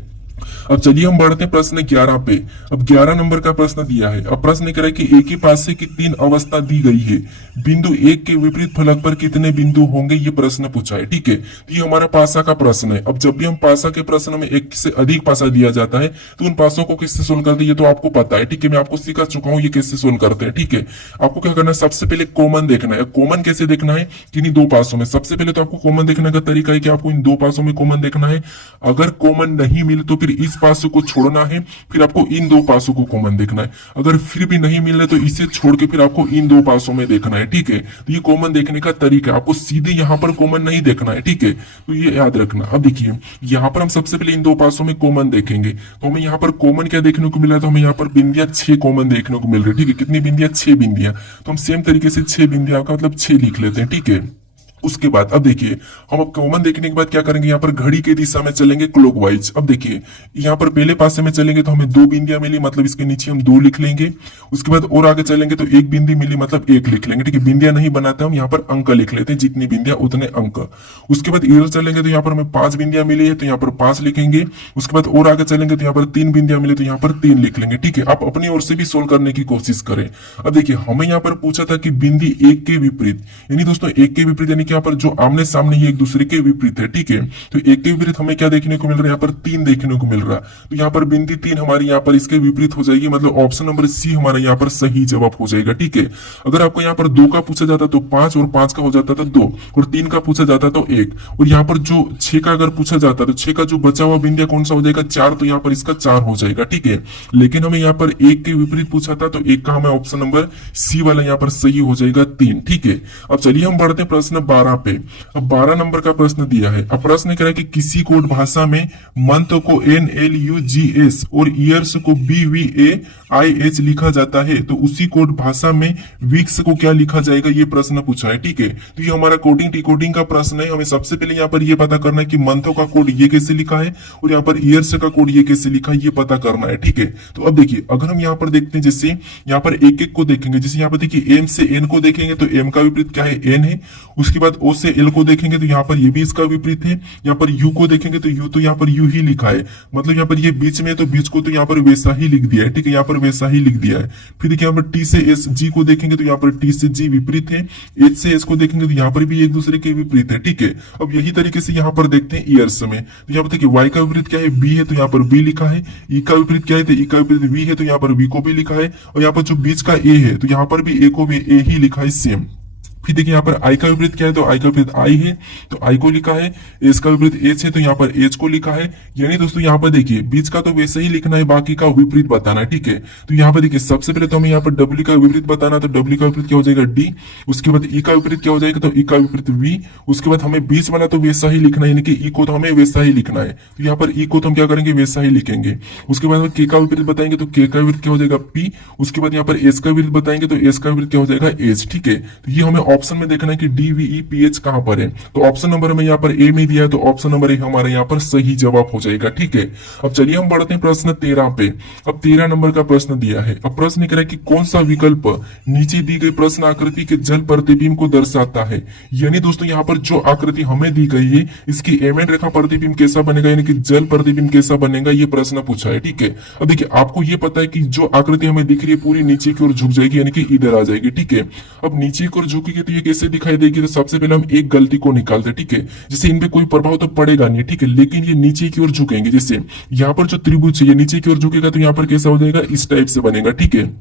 अब चलिए हम बढ़ते हैं प्रश्न 11 पे। अब 11 नंबर का प्रश्न दिया है। अब प्रश्न कह रहा है कि एक ही पासे की 3 अवस्था दी गई है, बिंदु 1 के विपरीत फलक पर कितने बिंदु होंगे, ये प्रश्न पूछा है, ठीक है। तो ये हमारा पासा का प्रश्न है। अब जब भी हम पासा के प्रश्न में एक से अधिक पासा दिया जाता है, तो उन पासों को किससे सोल्व करते हैं ये तो आपको पता है, ठीक है। मैं आपको सिखा चुका हूँ ये कैसे सोल्व करते हैं, ठीक है। आपको क्या करना है? सबसे पहले कॉमन देखना है। कॉमन कैसे देखना है? किन्हीं दो पासों में। सबसे पहले तो आपको कॉमन देखने का तरीका है कि आपको इन दो पासों में कॉमन देखना है। अगर कॉमन नहीं मिले तो फिर इस पासों को छोड़ना है, फिर आपको इन दो पासों को कॉमन देखना है। अगर फिर भी नहीं मिल रहा तो इसे छोड़ के फिर आपको इन दो पासों में देखना है, ठीक है। तो ये कॉमन देखने का तरीका है, आपको सीधे यहाँ पर कॉमन नहीं देखना है, ठीक है। तो ये याद रखना। अब देखिए, यहाँ पर हम सबसे पहले इन दो पासों में कॉमन देखेंगे, तो हमें यहाँ पर कॉमन क्या देखने को मिला? तो हमें यहाँ पर बिंदियां 6 कॉमन देखने को मिल रही है, ठीक है। कितनी बिंदियां? 6 बिंदियां। तो हम सेम तरीके से 6 बिंदियां का मतलब 6 लिख लेते हैं, ठीक है। उसके बाद अब देखिए, हम अब कॉमन देखने के बाद क्या करेंगे? यहाँ पर घड़ी की दिशा में चलेंगे क्लॉकवाइज। अब देखिए, यहाँ पर पहले पासे में चलेंगे तो हमें 2 बिंदियां मिली, मतलब इसके नीचे हम 2 लिख लेंगे। उसके बाद और आगे चलेंगे तो 1 बिंदी मिली, मतलब 1 लिख लेंगे, ठीक है। बिंदियां नहीं बनाते हम, यहाँ पर अंक लिख लेते हैं, जितनी बिंदियां उतने अंक। उसके बाद इधर चलेंगे तो यहाँ पर हमें 5 बिंदियां मिली है, तो यहाँ पर 5 लिखेंगे। उसके बाद और आगे चलेंगे तो यहाँ पर 3 बिंदियां मिली, तो यहाँ पर 3 लिख लेंगे, ठीक है। आप अपनी ओर से भी सोल्व करने की कोशिश करें। अब देखिए, हमें यहाँ पर पूछा था कि बिंदी 1 के विपरीत, यानी दोस्तों 1 के विपरीत यानी देखिए यहाँ पर जो आमने सामने ये एक दूसरे के विपरीत है, ठीक है। तो एक के विपरीत हमें क्या देखने को मिल रहा है, यहाँ पर 3 देखने को मिल रहा है। तो यहाँ पर बिंदी 3 हमारी यहाँ पर इसके विपरीत हो जाएगी, मतलब ऑप्शन नंबर सी हमारा यहाँ पर सही जवाब हो जाएगा, ठीक है। अगर आपको यहाँ पर 2 का पूछा जाता तो 5 और 5 का हो जाता था 2 और 3 का पूछा जाता तो 1 और यहाँ पर जो 6 का अगर पूछा जाता तो 6 का जो बचा हुआ बिंदिया कौन सा हो जाएगा 4, तो यहाँ पर इसका 4 हो जाएगा, ठीक है। लेकिन हमें यहाँ पर 1 के विपरीत पूछा था तो 1 का हमें ऑप्शन नंबर सी वाला यहाँ पर सही हो जाएगा 3, ठीक है। अब चलिए हम बढ़ते हैं प्रश्न 12 पे। अब 12 नंबर का प्रश्न दिया है। अब प्रश्न कह रहा है कि किसी कोड भाषा में मंथ को NLUGS और ईयर्स को BVAIH लिखा जाता है, तो उसी कोड भाषा में वीक्स को क्या लिखा जाएगा, ये प्रश्न पूछा है, ठीक है। तो ये हमारा कोडिंग डिकोडिंग का प्रश्न है। हमें सबसे पहले यहाँ पर ये पता करना है कि मंथों का कोड ये कैसे लिखा है और यहाँ पर ईयर्स का कोड ये कैसे लिखा है, ये पता करना है, ठीक है। तो अब देखिए अगर हम यहाँ पर देखते हैं, जैसे यहाँ पर एक एक को देखेंगे, जैसे यहाँ पर देखिए एम से एन को देखेंगे तो एम का विपरीत क्या है, एन है। उसके बाद ओ से एल को देखेंगे तो यहाँ पर ये भी इसका विपरीत है। यहाँ पर यू को देखेंगे तो यू तो यहाँ पर यू ही लिखा है, मतलब यहाँ पर ये बीच में, तो बीच को तो यहाँ पर वैसा ही लिख दिया है, ठीक है, यहाँ पर वैसा ही लिख दिया है। फिर देखिए यहाँ पर टी से एस जी को देखेंगे तो यहाँ पर टी से जी विपरीत है। एच से एस को देखेंगे तो यहाँ पर भी एक दूसरे के विपरीत है, ठीक है। अब यही तरीके से यहाँ पर देखते हैं ईयर्स में, तो यहाँ पर देखिए वाई का विपरीत क्या है, बी है, तो यहाँ पर बी लिखा है। ई का विपरीत क्या है, तो ई का विपरीत वी है, तो यहाँ पर वी को भी लिखा है। और यहाँ पर जो बीच का ए है तो यहाँ पर भी ए को भी ए ही लिखा है सेम। फिर देखिए यहाँ पर आई का विपरीत क्या है, तो आई का विपरीत आई है, तो आई को लिखा है। एच का विपरीत एच है, तो यहाँ पर एच को लिखा है। यानी दोस्तों यहाँ पर देखिए बीच का तो वैसे ही लिखना है, बाकी का विपरीत बताना है, ठीक है। तो यहाँ पर देखिए सबसे पहले तो हमें यहाँ पर डब्ल्यू का विपरीत बताना, तो डब्ल्यू का विपरीत क्या हो जाएगा डी। उसके बाद ई का विपरीत क्या हो जाएगा, तो ई का विपरीत वी। उसके बाद हमें बीच वाला तो वैसा ही लिखना है, यानी कि ई को तो हमें वैसा ही लिखना है, तो यहाँ पर ई को तो हम क्या करेंगे, वैसा ही लिखेंगे। उसके बाद के का विपरीत बताएंगे तो के का विपरीत क्या हो जाएगा पी। उसके बाद यहाँ पर एस का विपरीत बताएंगे तो एस का विपरीत क्या हो जाएगा एच, ठीक है। तो ये हमें ऑप्शन में देखना है कि DVEPH कहां पर है, तो ऑप्शन नंबर हमें यहाँ पर ए में दिया है, तो ऑप्शन नंबर ए हमारे यहाँ पर सही जवाब हो जाएगा, ठीक है। अब चलिए हम बढ़ते हैं प्रश्न 13 पे। अब 13 नंबर का प्रश्न दिया है। अब प्रश्न कह रहा है कि कौन सा विकल्प नीचे दी गई प्रश्न आकृति के जल प्रतिबिंब को दर्शाता है। यानी दोस्तों यहाँ पर जो आकृति हमें दी गई है इसकी एम एन रेखा प्रतिबिंब कैसा बनेगा, यानी कि जल प्रतिबिंब कैसा बनेगा, ये प्रश्न पूछा है, ठीक है। अब देखिए आपको ये पता है कि जो आकृति हमें दिख रही है पूरी नीचे की ओर झुक जाएगी, यानी कि इधर आ जाएगी, ठीक है। अब नीचे की ओर झुकेगी तो ये कैसे दिखाई देगी, तो सबसे पहले हम एक गलती को निकालते हैं, ठीक है। जैसे इन पे कोई प्रभाव तो पड़ेगा नहीं, ठीक है, लेकिन ये नीचे की ओर झुकेंगे। जैसे यहाँ पर जो त्रिभुज है ये नीचे की ओर झुकेगा तो यहाँ पर कैसा हो जाएगा, इस टाइप से बनेगा, ठीक है।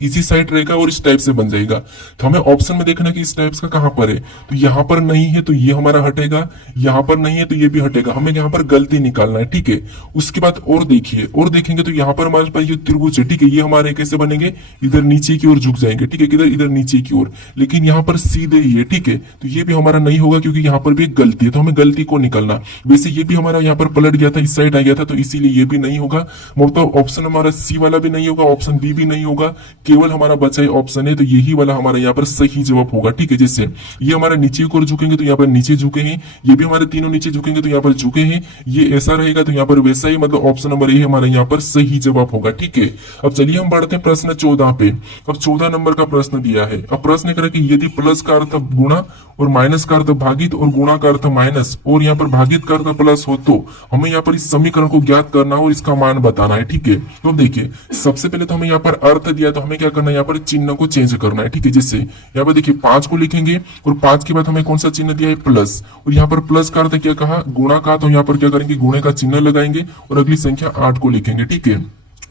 इसी साइड रहेगा और इस टाइप से बन जाएगा। तो हमें ऑप्शन में देखना कि इस टाइप का कहां पर है, तो यहां पर नहीं है तो ये हमारा हटेगा, यहां पर नहीं है तो ये भी हटेगा। हमें यहाँ पर गलती निकालना है, ठीक है। उसके बाद और देखिए, और देखेंगे तो यहाँ पर हमारे पास ये त्रिभुज है, ठीक है, ये हमारे कैसे बनेंगे, इधर नीचे की ओर झुक जाएंगे, ठीक है, किधर, इधर नीचे की ओर। लेकिन यहाँ पर सीधे ही है, ठीक है, तो ये भी हमारा नहीं होगा क्योंकि यहाँ पर भी एक गलती है, तो हमें गलती को निकालना। वैसे ये भी हमारा यहाँ पर पलट गया था, इस साइड आ गया था, तो इसीलिए ये भी नहीं होगा। मतलब ऑप्शन हमारा सी वाला भी नहीं होगा, ऑप्शन बी भी नहीं होगा, केवल हमारा बचा ऑप्शन है, तो यही वाला हमारा यहाँ पर सही जवाब होगा, ठीक है। जैसे ये हमारा नीचे की ओर झुकेंगे तो यहाँ पर नीचे झुके हैं, ये भी हमारे तीनों नीचे झुकेंगे तो यहाँ पर झुके हैं, ये ऐसा रहेगा तो यहाँ पर वैसा ही, मतलब ऑप्शन नंबर ए हमारा यहाँ पर सही जवाब होगा, ठीक है। अब चलिए हम बढ़ते हैं प्रश्न 14 पे। अब 14 नंबर का प्रश्न दिया है। अब प्रश्न कह रहा है कि यदि प्लस का अर्थ गुणा और माइनस का अर्थ भागित और गुणा का अर्थ माइनस और यहाँ पर भागित का अर्थ प्लस हो तो हमें यहाँ पर इस समीकरण को ज्ञात करना और इसका मान बताना है, ठीक है। तो देखिए सबसे पहले तो हमें यहाँ पर अर्थ दिया, तो हमें क्या करना है, यहाँ पर चिन्ह को चेंज करना है, ठीक है। जैसे यहाँ पर देखिए 5 को लिखेंगे और 5 के बाद हमें कौन सा चिन्ह दिया है, प्लस। और यहाँ पर प्लस का अर्थ क्या कहा, गुणा का, तो यहाँ पर क्या करेंगे, गुणे का चिन्ह लगाएंगे और अगली संख्या 8 को लिखेंगे, ठीक है।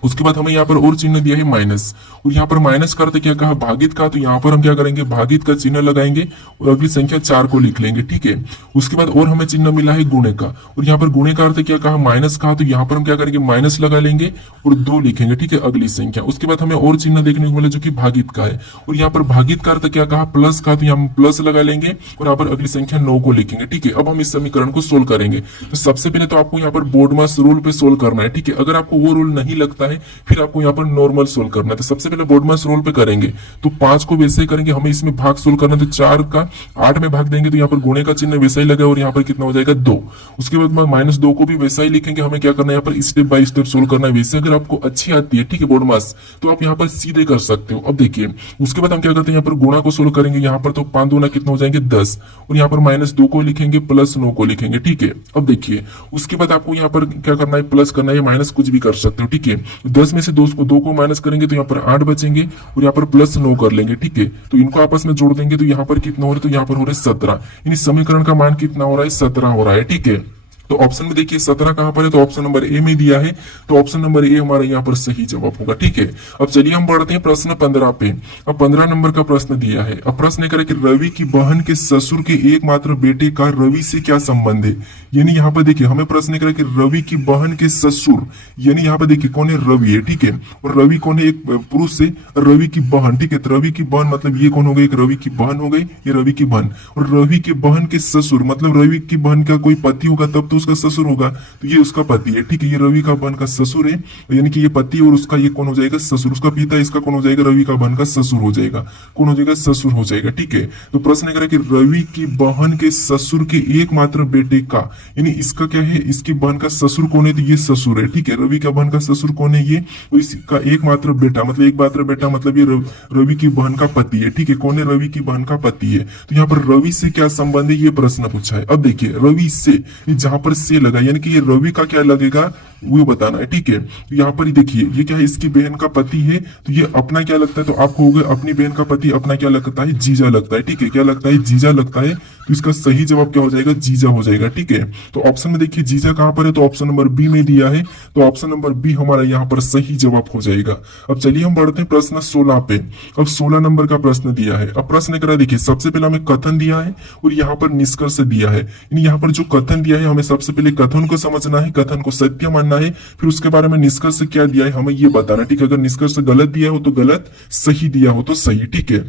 उसके बाद हमें यहाँ पर और चिन्ह दिया है माइनस, और यहाँ पर माइनस का अर्थ क्या कहा, भागित का, तो यहाँ पर हम क्या करेंगे, भागित का चिन्ह लगाएंगे और अगली संख्या 4 को लिख लेंगे, ठीक है। उसके बाद और हमें चिन्ह मिला है गुणे का, और यहाँ पर गुणे का अर्थ क्या कहा, माइनस का, तो यहाँ पर हम क्या करेंगे, माइनस लगा लेंगे और 2 लिखेंगे, ठीक है, अगली संख्या। उसके बाद हमें और चिन्ह देखने को मिला जो कि भागित का है, और यहाँ पर भागित का अर्थ क्या कहा, प्लस का, तो यहाँ प्लस लगा लेंगे और यहाँ पर अगली संख्या 9 को लिखेंगे, ठीक है। अब हम इस समीकरण को सोल्व करेंगे। तो सबसे पहले तो आपको यहाँ पर बोर्डमास रूल पे सोल्व करना है, ठीक है। अगर आपको वो रूल नहीं लगता है फिर आपको यहाँ पर नॉर्मल सोल्व करना है। तो सबसे पहले बोर्डमास रूल पे करेंगे, तो 5 को वैसे ही करेंगे, हमें इसमें भाग सोल्व करना है, तो 4 का 8 में भाग देंगे तो यहाँ पर गुणे का चिन्ह वैसा ही लगा और यहाँ पर कितना हो जाएगा 2। उसके बाद माइनस 2 को भी वैसा ही लिखेंगे, हमें क्या करना है, यहाँ पर स्टेप बाय स्टेप सोल्व करना है। वैसे अगर आपको अच्छी आती है, ठीक है, बोर्डमास, तो आप यहाँ पर सीधे कर सकते हो। अब देखिए उसके बाद हम क्या करते हैं, यहाँ पर गुणा को सोल्व करेंगे, यहाँ पर तो 5 दूना कितना हो जाएंगे 10, और यहाँ पर माइनस 2 को लिखेंगे, प्लस 9 को लिखेंगे, ठीक है। अब देखिए उसके बाद आपको यहाँ पर क्या करना है, प्लस करना है, माइनस कुछ भी कर सकते हो, ठीक है। 10 में से दो को माइनस करेंगे तो यहाँ पर 8 बचेंगे और यहाँ पर प्लस 9 कर लेंगे, ठीक है। तो इनको आपस में जोड़ देंगे तो यहाँ पर कितना हो रहा है, तो यहाँ पर हो रहा है 17। यानी समीकरण का मान कितना हो रहा है, 17 हो रहा है, ठीक है। तो ऑप्शन में देखिए 17 कहां पर है, तो ऑप्शन नंबर ए में दिया है, तो ऑप्शन नंबर ए हमारा यहाँ पर सही जवाब होगा, ठीक है। अब चलिए हम बढ़ते हैं प्रश्न 15 पे। अब 15 नंबर का प्रश्न दिया है। अब प्रश्न करे कि रवि की बहन के ससुर के एकमात्र बेटे का रवि से क्या संबंध है। यानी यहाँ पर देखिए हमें प्रश्न करे कि रवि की बहन के ससुर, यानी यहाँ पर देखिए कौन है, रवि है, ठीक है। और रवि कौन है, एक पुरुष से रवि की बहन, ठीक है। तो रवि की बहन मतलब ये कौन हो गई, एक रवि की बहन हो गई, ये रवि की बहन। और रवि की बहन के ससुर मतलब रवि की बहन का कोई पति होगा तब तो उसका ससुर होगा, तो ये उसका पति है, ठीक है। ये रवि का बहन का ससुर है, यानी कि ये पति और उसका ये कौन हो जाएगा, ससुर। उसका पिता इसका कौन हो जाएगा, रवि का बहन का ससुर हो जाएगा, कौन हो जाएगा, ससुर हो जाएगा, ठीक है। तो प्रश्न करें कि रवि की बहन के ससुर के एकमात्र बेटे का, यानी इसका क्या है, इसकी बहन का ससुर कौन है, तो ये ससुर है, ठीक है। रवि का बहन का ससुर कौन है, ये, और इसका एकमात्र बेटा मतलब एकमात्र बेटा मतलब ये रवि की बहन का पति है, ठीक है। कौन है, रवि की बहन का पति है। तो यहाँ पर रवि से क्या संबंध है, ये प्रश्न पूछा है। अब देखिए रवि से, जहां पर से लगा यानी कि ये रवि का क्या लगेगा वो बताना है, ठीक है। तो यहाँ पर देखिए ये क्या है, इसकी बहन का पति है, तो ये अपना क्या लगता है, तो आपको हो गया अपनी बहन का पति अपना क्या लगता है, जीजा लगता है, ठीक है। क्या लगता है, जीजा लगता है। तो इसका सही जवाब क्या हो जाएगा, जीजा हो जाएगा, ठीक है। तो ऑप्शन में देखिए जीजा कहां पर है, तो ऑप्शन नंबर बी में दिया है, तो ऑप्शन नंबर बी हमारा यहाँ पर सही जवाब हो जाएगा। अब चलिए हम बढ़ते हैं प्रश्न 16 पे। अब 16 नंबर का प्रश्न दिया है। अब प्रश्न करा देखिए, सबसे पहले हमें कथन दिया है और यहाँ पर निष्कर्ष दिया है। यहाँ पर जो कथन दिया है हमें सबसे पहले कथन को समझना है, कथन को सत्य मानना है, फिर उसके बारे में निष्कर्ष क्या दिया है हमें ये बताना, ठीक है। अगर निष्कर्ष गलत दिया हो तो गलत, सही दिया हो तो सही, ठीक है।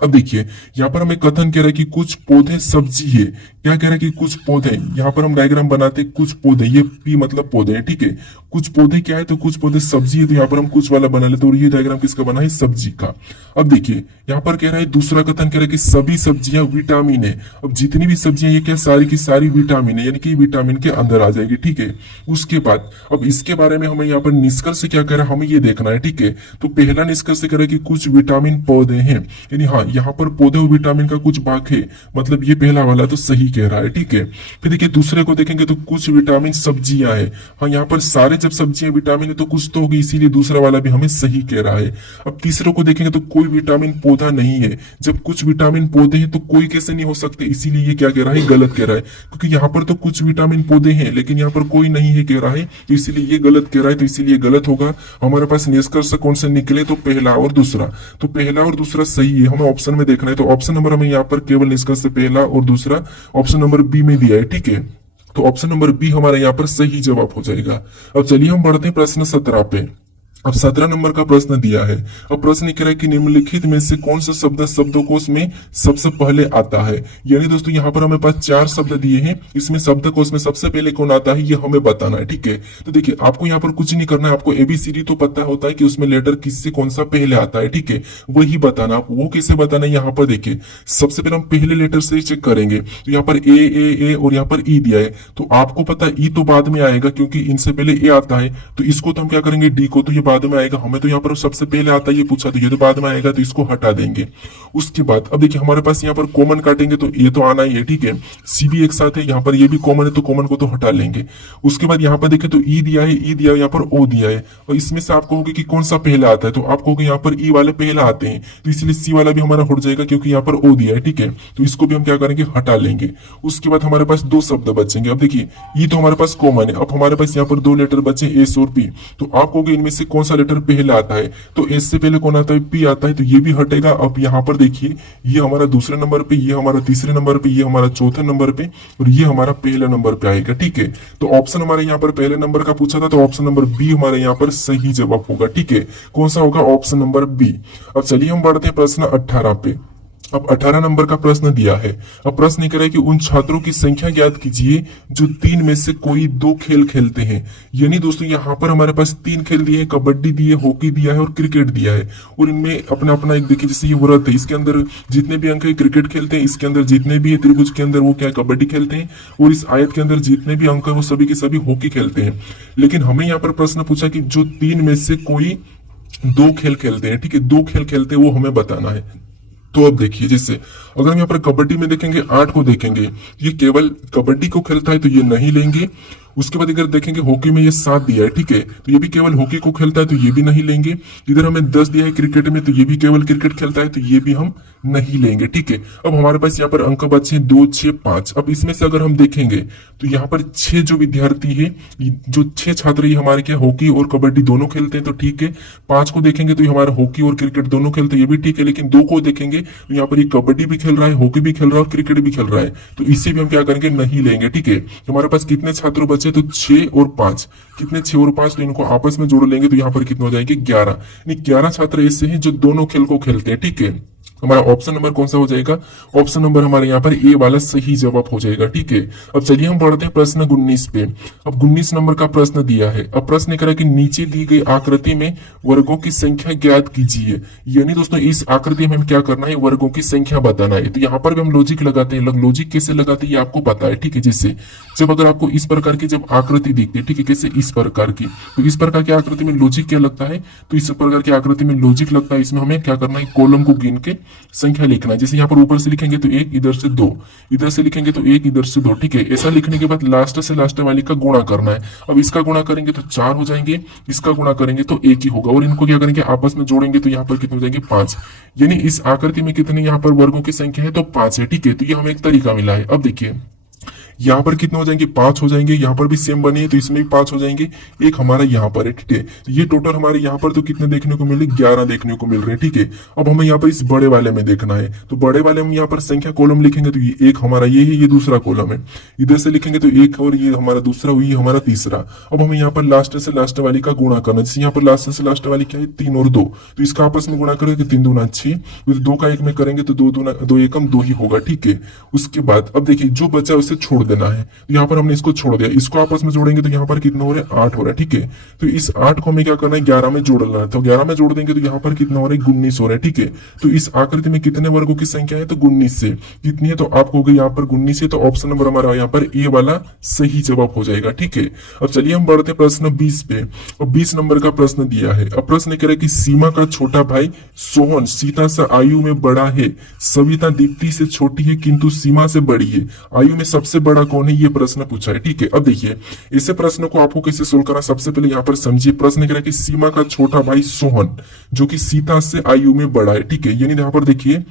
अब देखिए यहाँ पर हमें कथन कह रहा है कि कुछ पौधे सब्जी है। क्या कह रहा है कि कुछ पौधे, यहाँ पर हम डायग्राम बनाते हैं, कुछ पौधे, ये पी मतलब पौधे हैं, ठीक है। कुछ पौधे क्या है, तो कुछ पौधे सब्जी है, तो यहाँ पर हम कुछ वाला बना लेते हैं और ये डायग्राम किसका बना है, सब्जी का। अब देखिए यहाँ पर कह रहा है, दूसरा कथन कह रहा है कि सभी सब्जियां विटामिन है। अब जितनी भी सब्जियां ये क्या, सारी की सारी विटामिन है, यानी कि विटामिन के अंदर आ जाएगी, ठीक है। उसके बाद अब इसके बारे में हमें यहाँ पर निष्कर्ष क्या कह रहा है हमें ये देखना है, ठीक है। तो पहला निष्कर्ष कह रहा है कि कुछ विटामिन पौधे हैं, यानी हाँ यहाँ पर पौधे और विटामिन का कुछ भाग है, मतलब ये पहला वाला तो सही कह रहा है, ठीक है। फिर देखिए दूसरे को देखेंगे तो कुछ विटामिन सब्जियां है। हाँ यहाँ पर सारे जब सब्जियां विटामिन है तो कुछ तो होगी, इसीलिए दूसरा वाला भी हमें सही कह रहा है। अब तीसरे को देखेंगे तो कोई विटामिन पौधा नहीं है। जब कुछ विटामिन पौधे हैं तो कोई कैसे नहीं हो सकते, इसीलिए ये क्या कह रहा है, गलत कह रहा है, क्योंकि यहाँ पर तो कुछ विटामिन पौधे हैं लेकिन यहाँ पर कोई नहीं है कह रहा है, तो इसीलिए ये गलत कह रहा है, तो इसीलिए गलत होगा। हमारे पास निष्कर्ष कौन से निकले, तो पहला और दूसरा, तो पहला और दूसरा सही है, हमें ऑप्शन में देखना है। तो ऑप्शन नंबर हमें यहाँ पर केवल निष्कर्ष से पहला और दूसरा ऑप्शन नंबर बी में दिया है, ठीक है। तो ऑप्शन नंबर बी हमारा यहाँ पर सही जवाब हो जाएगा। अब चलिए हम बढ़ते हैं प्रश्न 17 पे। अब 17 नंबर का प्रश्न दिया है। अब प्रश्न कह रहा है कि निम्नलिखित में से कौन सा शब्द शब्दकोश में सबसे पहले आता है। यानी दोस्तों यहाँ पर हमें पास 4 शब्द दिए हैं, इसमें शब्दकोश में सबसे पहले कौन आता है ये हमें बताना है, ठीक है। तो देखिए आपको यहाँ पर कुछ नहीं करना है, आपको एबीसीडी तो पता होता है कि उसमें लेटर किससे कौन सा पहले आता है, ठीक है, वही बताना। आप वो कैसे बताना है, यहाँ पर देखिए सबसे पहले हम पहले लेटर से चेक करेंगे। तो यहाँ पर ए और यहाँ पर ई दिया है, तो आपको पता है ई तो बाद में आएगा क्योंकि इनसे पहले ए आता है, तो इसको तो हम क्या करेंगे, डी को तो ये बाद में आएगा, हमें तो यहाँ पर सबसे पहले आता है ये पूछा, तो ये तो बाद में आएगा, तो इसको हटा देंगे। उसके बाद अब देखिए हमारे पास यहाँ पर कॉमन काटेंगे तो ये तो आना ही है, ठीक है। सी भी एक साथ है, यहाँ पर ये भी कॉमन है तो कॉमन को तो हटा लेंगे। उसके बाद यहाँ पर देखें तो ई दिया है, ई दिया है, यहाँ पर ओ दिया है, और इसमें से आप कहोगे कि कौन सा पहला आता है, तो आप कहोगे यहाँ पर ई वाले पहला आते हैं, तो इसलिए सी वाला भी हमारा हट जाएगा क्योंकि यहाँ पर ओ दिया है, ठीक है। तो इसको भी हम क्या करेंगे, हटा लेंगे। उसके बाद हमारे पास 2 शब्द बचेंगे। अब देखिए ई तो हमारे पास कॉमन है, अब हमारे पास यहाँ पर 2 लेटर बचे एस और पी, तो आप कहोगे इनमें से कौन सा लेटर पहले आता है, तो एस से पहले कौन आता है, पी आता है, तो ये भी हटेगा। अब यहाँ पर देखिए ये हमारा दूसरे नंबर पे, ये हमारा तीसरे नंबर पे, ये हमारा चौथे नंबर पे, और ये हमारा पहले नंबर पे आएगा, ठीक है। तो ऑप्शन हमारे यहाँ पर पहले नंबर का पूछा था, तो ऑप्शन नंबर बी हमारे यहाँ पर सही जवाब होगा, ठीक है। कौन सा होगा, ऑप्शन नंबर बी। अब चलिए हम बढ़ते हैं प्रश्न 18 पे। अब 18 नंबर का प्रश्न दिया है। अब प्रश्न कह रहा है कि उन छात्रों की संख्या ज्ञात कीजिए जो 3 में से कोई 2 खेल खेलते हैं। यानी दोस्तों यहाँ पर हमारे पास 3 खेल दिए हैं, कबड्डी दी है, हॉकी दिया है और क्रिकेट दिया है, और इनमें अपना अपना एक देखिए जैसे ये व्रत है, इसके अंदर जितने भी अंक है क्रिकेट खेलते हैं, इसके अंदर जितने भी है त्रिभुज के अंदर वो क्या है, कबड्डी खेलते हैं, और इस आयत के अंदर जितने भी अंक है वो सभी के सभी हॉकी खेलते हैं। लेकिन हमें यहाँ पर प्रश्न पूछा कि जो 3 में से कोई 2 खेल खेलते हैं, ठीक है, 2 खेल खेलते हैं वो हमें बताना है। तो अब देखिए जैसे अगर हम यहाँ पर कबड्डी में देखेंगे 8 को देखेंगे, ये केवल कबड्डी को खेलता है तो ये नहीं लेंगे, उसके बाद अगर देखेंगे हॉकी में ये 7 दिया है, ठीक है, तो ये भी केवल हॉकी को खेलता है, तो ये भी नहीं लेंगे। इधर हमें 10 दिया है क्रिकेट में, तो ये भी केवल क्रिकेट खेलता है, तो ये भी हम नहीं लेंगे, ठीक है। अब हमारे पास यहाँ पर अंक बचे 2, 6, 5। अब इसमें से अगर हम देखेंगे तो यहाँ पर 6 जो विद्यार्थी है, जो 6 छात्र ये हमारे क्या हॉकी और कबड्डी दोनों खेलते हैं, तो ठीक है। 5 को देखेंगे तो ये हमारा हॉकी और क्रिकेट दोनों खेलते हैं, ये भी ठीक है। लेकिन 2 को देखेंगे तो यहाँ पर ये कबड्डी भी खेल रहा है, हॉकी भी खेल रहा है और क्रिकेट भी खेल रहा है, तो इसे भी हम क्या करेंगे, नहीं लेंगे, ठीक है। तो हमारे पास कितने छात्र बचे, तो 6 और 5। कितने, 6 और 5, तो इनको आपस में जोड़ लेंगे तो यहाँ पर कितने हो जाएंगे, 11। 11 छात्र ऐसे हैं जो दोनों खेल को खेलते हैं, ठीक है। हमारा ऑप्शन नंबर कौन सा हो जाएगा, ऑप्शन नंबर हमारे यहाँ पर ए वाला सही जवाब हो जाएगा, ठीक है। अब चलिए हम बढ़ते हैं प्रश्न 19 पे। अब 19 नंबर का प्रश्न दिया है। अब प्रश्न कह रहा है कि नीचे दी गई आकृति में वर्गों की संख्या ज्ञात कीजिए। यानी दोस्तों इस आकृति में हमें क्या करना है, वर्गों की संख्या बताना है। तो यहाँ पर भी हम लॉजिक लगाते हैं। लॉजिक कैसे लगाते हैं ये आपको पता है, ठीक है। जैसे जब अगर आपको इस प्रकार की जब आकृति दिखती है, ठीक है, कैसे इस प्रकार की, तो इस प्रकार की आकृति में लॉजिक क्या लगता है, तो इस प्रकार की आकृति में लॉजिक लगता है। इसमें हमें क्या करना है, कॉलम को गिन के संख्या लिखना है। जैसे यहाँ पर ऊपर से लिखेंगे तो 1, इधर से 2, इधर से लिखेंगे तो 1, इधर से 2, ठीक है। ऐसा लिखने के बाद लास्ट से लास्ट वाली का गुणा करना है। अब इसका गुणा करेंगे तो 4 हो जाएंगे, इसका गुणा करेंगे तो 1 ही होगा, और इनको क्या करेंगे, आपस में जोड़ेंगे तो यहाँ पर कितने हो जाएंगे, 5। यानी इस आकृति में कितने यहाँ पर वर्गों की संख्या है, तो 5 है, ठीक है। तो ये हमें एक तरीका मिला है। अब देखिए यहाँ पर कितने हो जाएंगे, 5 हो जाएंगे। यहाँ पर भी सेम बने हैं तो इसमें भी 5 हो जाएंगे। एक हमारा यहाँ पर है, ठीक है। तो ये टोटल हमारे यहाँ पर तो कितने देखने को मिल रहे, 11 देखने को मिल रहे हैं, ठीक है। अब हमें यहाँ पर इस बड़े वाले में देखना है, तो बड़े वाले में यहाँ पर संख्या कॉलम लिखेंगे तो ये एक हमारा ये है, ये दूसरा कॉलम है। इधर से लिखेंगे तो 1 और ये हमारा दूसरा, ये हमारा तीसरा। अब हमें यहाँ पर लास्ट से लास्ट वाली का गुणा करना। जैसे यहाँ पर लास्ट से लास्ट वाली क्या है, 3 और 2, तो इसका आपस में गुणा करेंगे तो 3 दूना 6, 2 का 1 में करेंगे तो 2 दूना 2 एकम 2 ही होगा, ठीक है। उसके बाद अब देखिए जो बचा उसे छोड़ देना है। यहाँ पर हमने इसको छोड़ दिया, इसको आपस में जोड़ेंगे तो यहाँ पर कितना हो रहा है, 8 हो रहा है, ठीक है। तो इस 8 को हमें क्या करना है, 11 में जोड़ना है। तो 11 में जोड़ देंगे तो यहाँ पर कितना हो रहा है, 19 हो रहा है, ठीक है। तो इस आकृति में कितने वर्गों की संख्या है, तो 19 से कितनी है, तो आपको गई यहाँ पर 19 है। तो ऑप्शन नंबर हमारा यहाँ पर ए वाला सही जवाब हो जाएगा, ठीक है। अब चलिए हम बढ़ते हैं प्रश्न 20 पे। और 20 नंबर का प्रश्न दिया है। अब प्रश्न कह रहा है कि सीमा का छोटा भाई सोहन सीता से आयु में बड़ा है, सविता दीप्ति से छोटी है किंतु सीमा से बड़ी है, आयु में सबसे बड़ा कौन है, ये प्रश्न पूछा है, ठीक है। अब देखिए इसे प्रश्न को आपको कैसे सोल्व करना, सबसे पहले यहाँ पर समझिए। प्रश्न कह रहा है कि सीमा का छोटा भाई सोहन जो कि सीता से आयु में बड़ा है, ठीक है। यानी यहाँ पर देखिए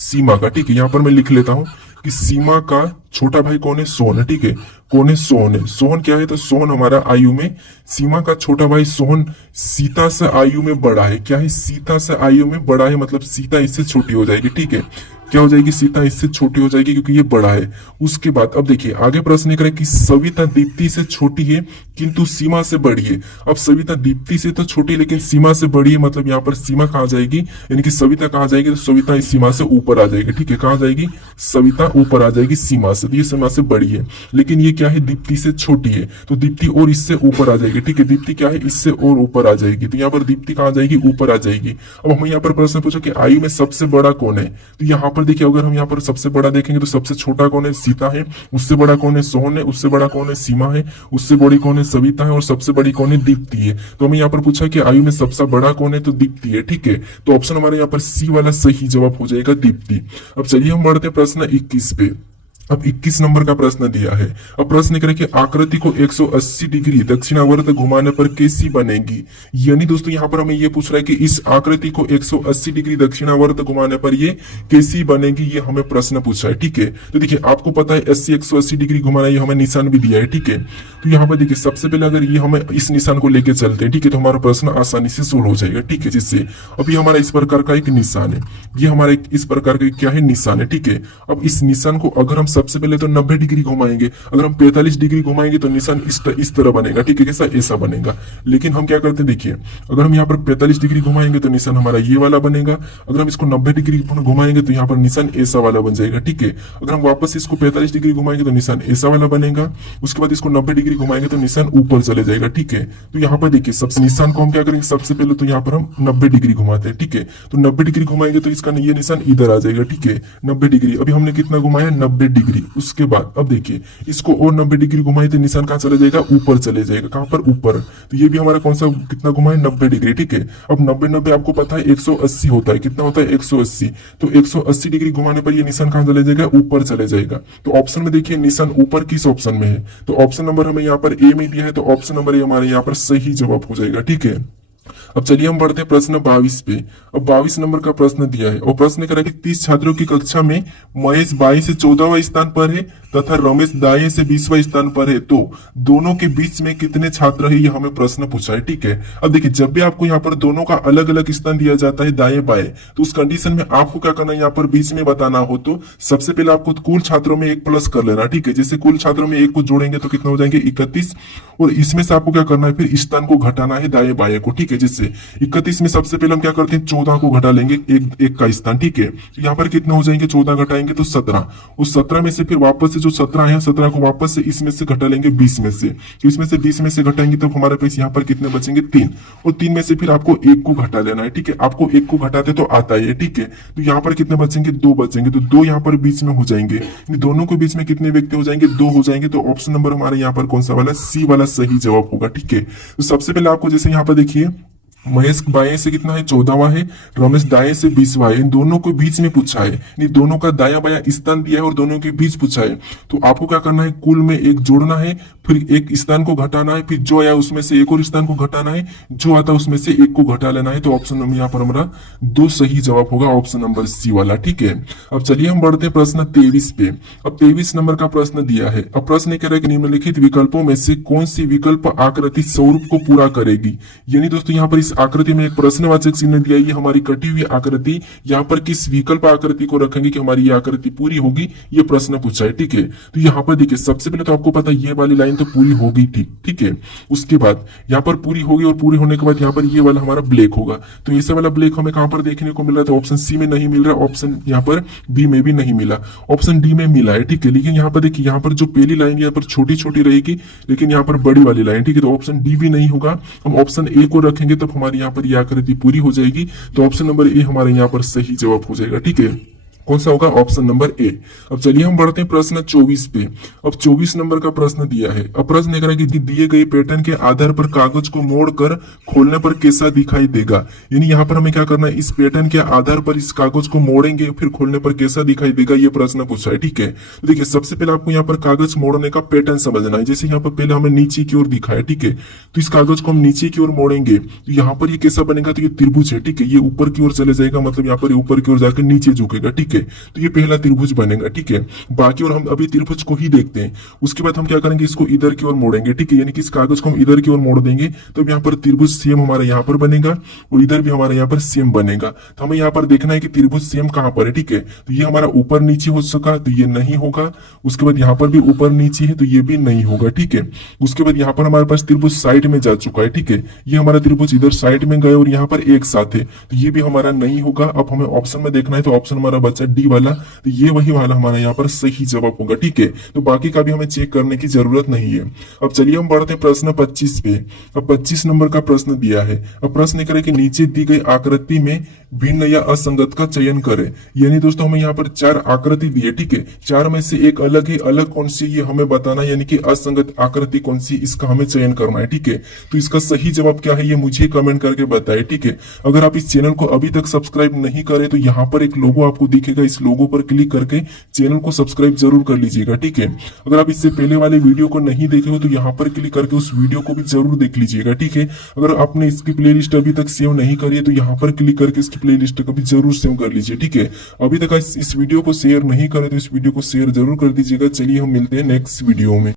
सीमा का, ठीक है, यहाँ पर मैं लिख लेता हूं कि सीमा का छोटा भाई कौन है, सोहन है, ठीक है। कौन है, सोहन है। सोहन क्या है, तो सोहन हमारा आयु में, सीमा का छोटा भाई सोहन सीता से आयु में बड़ा है। क्या है, सीता से आयु में बड़ा है, मतलब सीता इससे छोटी हो जाएगी, ठीक है। क्या हो जाएगी, सीता इससे छोटी हो जाएगी क्योंकि ये बड़ा है। उसके बाद अब देखिए आगे प्रश्न करें कि सविता दीप्ति से छोटी है किंतु सीमा से बड़ी है। अब सविता दीप्ति से तो छोटी लेकिन सीमा से बड़ी है, मतलब यहाँ पर सीमा कहाँ जाएगी, यानी कि सविता कहाँ जाएगी, तो सविता इस सीमा से ऊपर आ जाएगी, ठीक है। कहाँ जाएगी, सविता ऊपर आ जाएगी सीमा से, ये सीमा से बड़ी है। लेकिन ये क्या है, दीप्ति से छोटी है, तो दीप्ति और इससे ऊपर आ जाएगी, ठीक है। दीप्ति क्या है, इससे और ऊपर आ जाएगी, तो यहाँ पर दीप्ति कहाँ जाएगी, ऊपर आ जाएगी। अब हमें यहाँ पर प्रश्न पूछा कि आयु में सबसे बड़ा कौन है, तो यहाँ पर देखिए अगर हम यहाँ पर सबसे बड़ा देखेंगे तो सबसे छोटा कौन है, सीता है। उससे बड़ा कौन है, सोहन है। उससे बड़ा कौन है, सीमा है। उससे बड़ी कौन है, सविता है। और सबसे बड़ी कौन है, दीप्ति है। तो हमें यहाँ पर पूछा कि आयु में सबसे बड़ा कौन है, तो दीप्ति है, ठीक है। तो ऑप्शन हमारे यहाँ पर सी वाला सही जवाब हो जाएगा, दीप्ति। अब चलिए हम बढ़ते प्रश्न 21 पे। अब 21 नंबर का प्रश्न दिया है। अब प्रश्न करें कि आकृति को 180 डिग्री दक्षिणावर्त घुमाने पर कैसी बनेगी। यानी दोस्तों यहाँ पर हमें ये पूछ रहा है कि इस आकृति को 180 डिग्री दक्षिणावर्त घुमाने पर ये कैसी बनेगी, ये हमें प्रश्न पूछा है, ठीक है। तो देखिए आपको पता है 180 डिग्री घुमाना, ये हमें निशान भी दिया है, ठीक है। तो यहाँ पर देखिए सबसे पहले अगर ये हमें इस निशान को लेके चलते हैं, ठीक है, तो हमारा प्रश्न आसानी से सोल्व हो जाएगा, ठीक है। जिससे अभी हमारा इस प्रकार का एक निशान है, ये हमारा इस प्रकार का क्या है, निशान है, ठीक है। अब इस निशान को अगर हम सबसे पहले तो 90 डिग्री घुमाएंगे, अगर हम 45 डिग्री घुमाएंगे तो निशान इस तरह बनेगा, ठीक है। कैसा, ऐसा बनेगा। लेकिन हम क्या करते हैं, देखिए अगर हम यहाँ पर 45 डिग्री घुमाएंगे तो निशान हमारा ये वाला बनेगा। अगर हम इसको 90 डिग्री घुमाएंगे तो यहाँ पर निशान ऐसा वाला बन जाएगा, ठीक है। अगर हम वापस इसको 45 डिग्री घुमाएंगे तो निशान ऐसा वाला बनेगा। उसके बाद इसको 90 डिग्री घुमाएंगे तो निशान ऊपर चले जाएगा, ठीक है। तो यहाँ पर देखिए सबसे निशान को हम क्या करेंगे, सबसे पहले तो यहाँ पर हम 90 डिग्री घुमाते हैं, ठीक है। तो 90 डिग्री घुमाएंगे तो इसका ये निशान इधर आ जाएगा, ठीक है, 90 डिग्री। अभी हमने कितना घुमाया, 90 डिग्री। डिग्री। उसके बाद अब देखिए इसको और 90 डिग्री घुमाए तो निशान कहाँ चले जाएगा, ऊपर चले जाएगा। कहाँ पर, ऊपर। तो ये भी हमारा कौन सा कितना घुमाए, 90 डिग्री। ठीक है, अब 90 आपको पता है 180 होता है, कितना होता है 180। तो 180 डिग्री घुमाने पर ये निशान कहाँ चले जाएगा, ऊपर चले जाएगा। तो ऑप्शन में देखिए निशान ऊपर किस ऑप्शन में है, तो ऑप्शन नंबर हमें यहाँ पर ए में दिया है, तो ऑप्शन नंबर ए हमारे यहाँ पर सही जवाब हो जाएगा। ठीक है, अब चलिए हम बढ़ते हैं प्रश्न 22 पे। अब 22 नंबर का प्रश्न दिया है और प्रश्न कह रहा है कि 30 छात्रों की कक्षा में महेश 22 से 14वां स्थान पर है तथा रमेश दाएं से 20वां स्थान पर है, तो दोनों के बीच में कितने छात्र है, ये हमें प्रश्न पूछा है। ठीक है, अब देखिए जब भी आपको यहाँ पर दोनों का अलग अलग स्थान दिया जाता है दाएं बाएं, तो उस कंडीशन में आपको क्या करना है, यहाँ पर बीच में बताना हो तो सबसे पहले आपको कुल छात्रों में 1 प्लस कर लेना। ठीक है, जैसे कुल छात्रों में 1 को जोड़ेंगे तो कितना हो जाएंगे 31, और इसमें से आपको क्या करना है, फिर स्थान को घटाना है दाएं बाएं को। ठीक है, जैसे 31 में सबसे पहले हम क्या करते हैं 14 को घटा लेंगे, एक का स्थान। ठीक है, तो यहाँ पर कितने हो जाएंगे, 14 घटाएंगे तो 17, उस 17 में से फिर वापस से जो 17 है 17 को वापस से इसमें से घटा लेंगे 20 में से, तो इसमें से 20 में से घटाएंगे तो हमारे पास यहाँ पर कितने बचेंगे 3, और 3 में से फिर आपको 1 को घटा लेना है। ठीक है, आपको 1 को घटाते तो आता है। ठीक है, तो यहाँ पर कितने बचेंगे, 2 बचेंगे, तो 2 यहाँ पर बीच में हो जाएंगे, दोनों के बीच में कितने व्यक्ति हो जाएंगे, 2 हो जाएंगे। तो ऑप्शन नंबर हमारे यहाँ पर कौन सा वाला, सी वाला सही जवाब होगा। ठीक है, तो सबसे पहले आपको जैसे यहाँ पर देखिए महेश बाएं से कितना है 14वां है, रमेश दाएं से 20वां है, इन दोनों को बीच में पूछा है, नहीं दोनों का दाया बाया स्थान दिया है और दोनों के बीच पूछा है। तो आपको क्या करना है, कुल में 1 जोड़ना है, फिर एक स्थान को घटाना है, फिर जो आया उसमें से एक और स्थान को घटाना है, जो आता उसमें से 1 को घटा लेना है। तो ऑप्शन नंबर यहाँ पर हमारा 2 सही जवाब होगा, ऑप्शन नंबर सी वाला। ठीक है, अब चलिए हम बढ़ते हैं प्रश्न 23 पे। अब 23 नंबर का प्रश्न दिया है। अब प्रश्न कह रहा है कि निम्नलिखित विकल्पों में से कौन सी विकल्प आकृति स्वरूप को पूरा करेगी। यानी दोस्तों यहाँ पर इस आकृति में एक प्रश्नवाचक चिन्ह दिया, ये हमारी कटी हुई आकृति, यहाँ पर किस विकल्प आकृति को रखेंगे कि हमारी ये आकृति पूरी होगी, ये प्रश्न पूछा है। ठीक है, तो यहाँ पर देखिए सबसे पहले तो आपको पता है ये वाली लाइन तो पूरी होगी। ठीक है, उसके बाद यहाँ पर पूरी होगी और पूरी होने के बाद यहाँ पर ये वाला हमारा ब्लैक होगा। तो ऐसे वाला ब्लैक हमें कहां पर देखने को मिल रहा है, तो ऑप्शन सी में नहीं मिल रहा, ऑप्शन यहाँ पर बी में भी नहीं मिला, ऑप्शन डी में मिला है। ठीक है, लेकिन यहाँ पर देखिए यहाँ पर जो पहली लाइन यहाँ पर छोटी छोटी रहेगी, लेकिन यहाँ पर बड़ी वाली लाइन। ठीक है, तो ऑप्शन डी भी नहीं होगा, हम ऑप्शन ए को रखेंगे तब हमारी यहाँ पर यह आकृति पूरी हो जाएगी। तो ऑप्शन नंबर ए हमारे यहाँ पर सही जवाब हो जाएगा। ठीक है, कौन सा होगा, ऑप्शन नंबर ए। अब चलिए हम बढ़ते हैं प्रश्न 24 पे। अब 24 नंबर का प्रश्न दिया है। अब प्रश्न कह रहा है कि दिए गए पैटर्न के आधार पर कागज को मोड़कर खोलने पर कैसा दिखाई देगा। यानी यहाँ पर हमें क्या करना है, इस पैटर्न के आधार पर इस कागज को मोड़ेंगे फिर खोलने पर कैसा दिखाई देगा, ये प्रश्न पूछा है। ठीक है, तो देखिए सबसे पहले आपको यहाँ पर कागज मोड़ने का पैटर्न समझना है। जैसे यहाँ पर पहले हमें नीचे की ओर दिखा है। ठीक है, तो इस कागज को हम नीचे की ओर मोड़ेंगे तो यहाँ पर ये कैसा बनेगा, तो ये त्रिभुज है। ठीक है, ये ऊपर की ओर चले जाएगा, मतलब यहाँ पर ऊपर की ओर जाकर नीचे झुकेगा। ठीक है, तो ये पहला त्रिभुज बनेगा। ठीक है, बाकी और हम अभी त्रिभुज को ही देखते हैं। उसके बाद हम क्या करेंगे, इसको इधर की ओर मोड़ेंगे। ठीक है, यानी कि इस कागज को हम इधर की ओर मोड़ देंगे तो यहाँ पर त्रिभुज सेम हमारा यहाँ पर बनेगा और इधर भी हमारा यहाँ पर सेम बनेगा। तो हमें यहाँ पर देखना है कि त्रिभुज सेम कहां पर है। ठीक है, तो ये हमारा ऊपर नीचे हो सका तो ये नहीं होगा, उसके बाद यहाँ पर भी ऊपर नीचे है तो ये भी नहीं होगा। ठीक है, उसके बाद यहाँ पर हमारे पास त्रिभुज साइड में जा चुका है। ठीक है, ये हमारा त्रिभुज इधर साइड में गए और यहाँ पर एक साथ है तो ये भी हमारा नहीं होगा। अब हमें ऑप्शन में देखना है, तो ऑप्शन हमारा बचा डी वाला, तो ये वही वाला हमारा यहाँ पर सही जवाब होगा। ठीक है, तो बाकी का भी हमें चेक करने की जरूरत नहीं है। अब चलिए हम बढ़ते हैं प्रश्न 25 पे। अब 25 नंबर का प्रश्न दिया है। अब प्रश्न करें कि नीचे दी गई आकृति में भिन्न या असंगत का चयन करें। यानी दोस्तों हमें यहाँ पर 4 आकृति दी है। ठीक है, 4 में से एक अलग है, अलग कौन सी ये हमें बताना, यानी कि असंगत आकृति कौन सी, इसका हमें चयन करना है। ठीक है, तो इसका सही जवाब क्या है ये मुझे कमेंट करके बताएं। ठीक है, अगर आप इस चैनल को अभी तक सब्सक्राइब नहीं करे तो यहाँ पर एक लोगो आपको दिखेगा, इस लोगो पर क्लिक करके चैनल को सब्सक्राइब जरूर कर लीजिएगा। ठीक है, अगर आप इससे पहले वाले वीडियो को नहीं देखे हो तो यहाँ पर क्लिक करके उस वीडियो को भी जरूर देख लीजिएगा। ठीक है, अगर आपने इसकी प्लेलिस्ट अभी तक सेव नहीं करी है तो यहाँ पर क्लिक करके इसकी प्लेलिस्ट को भी जरूर सेव कर लीजिए। ठीक है, अभी तक इस वीडियो को शेयर नहीं करे तो इस वीडियो को शेयर जरूर कर दीजिएगा। चलिए हम मिलते हैं नेक्स्ट वीडियो में।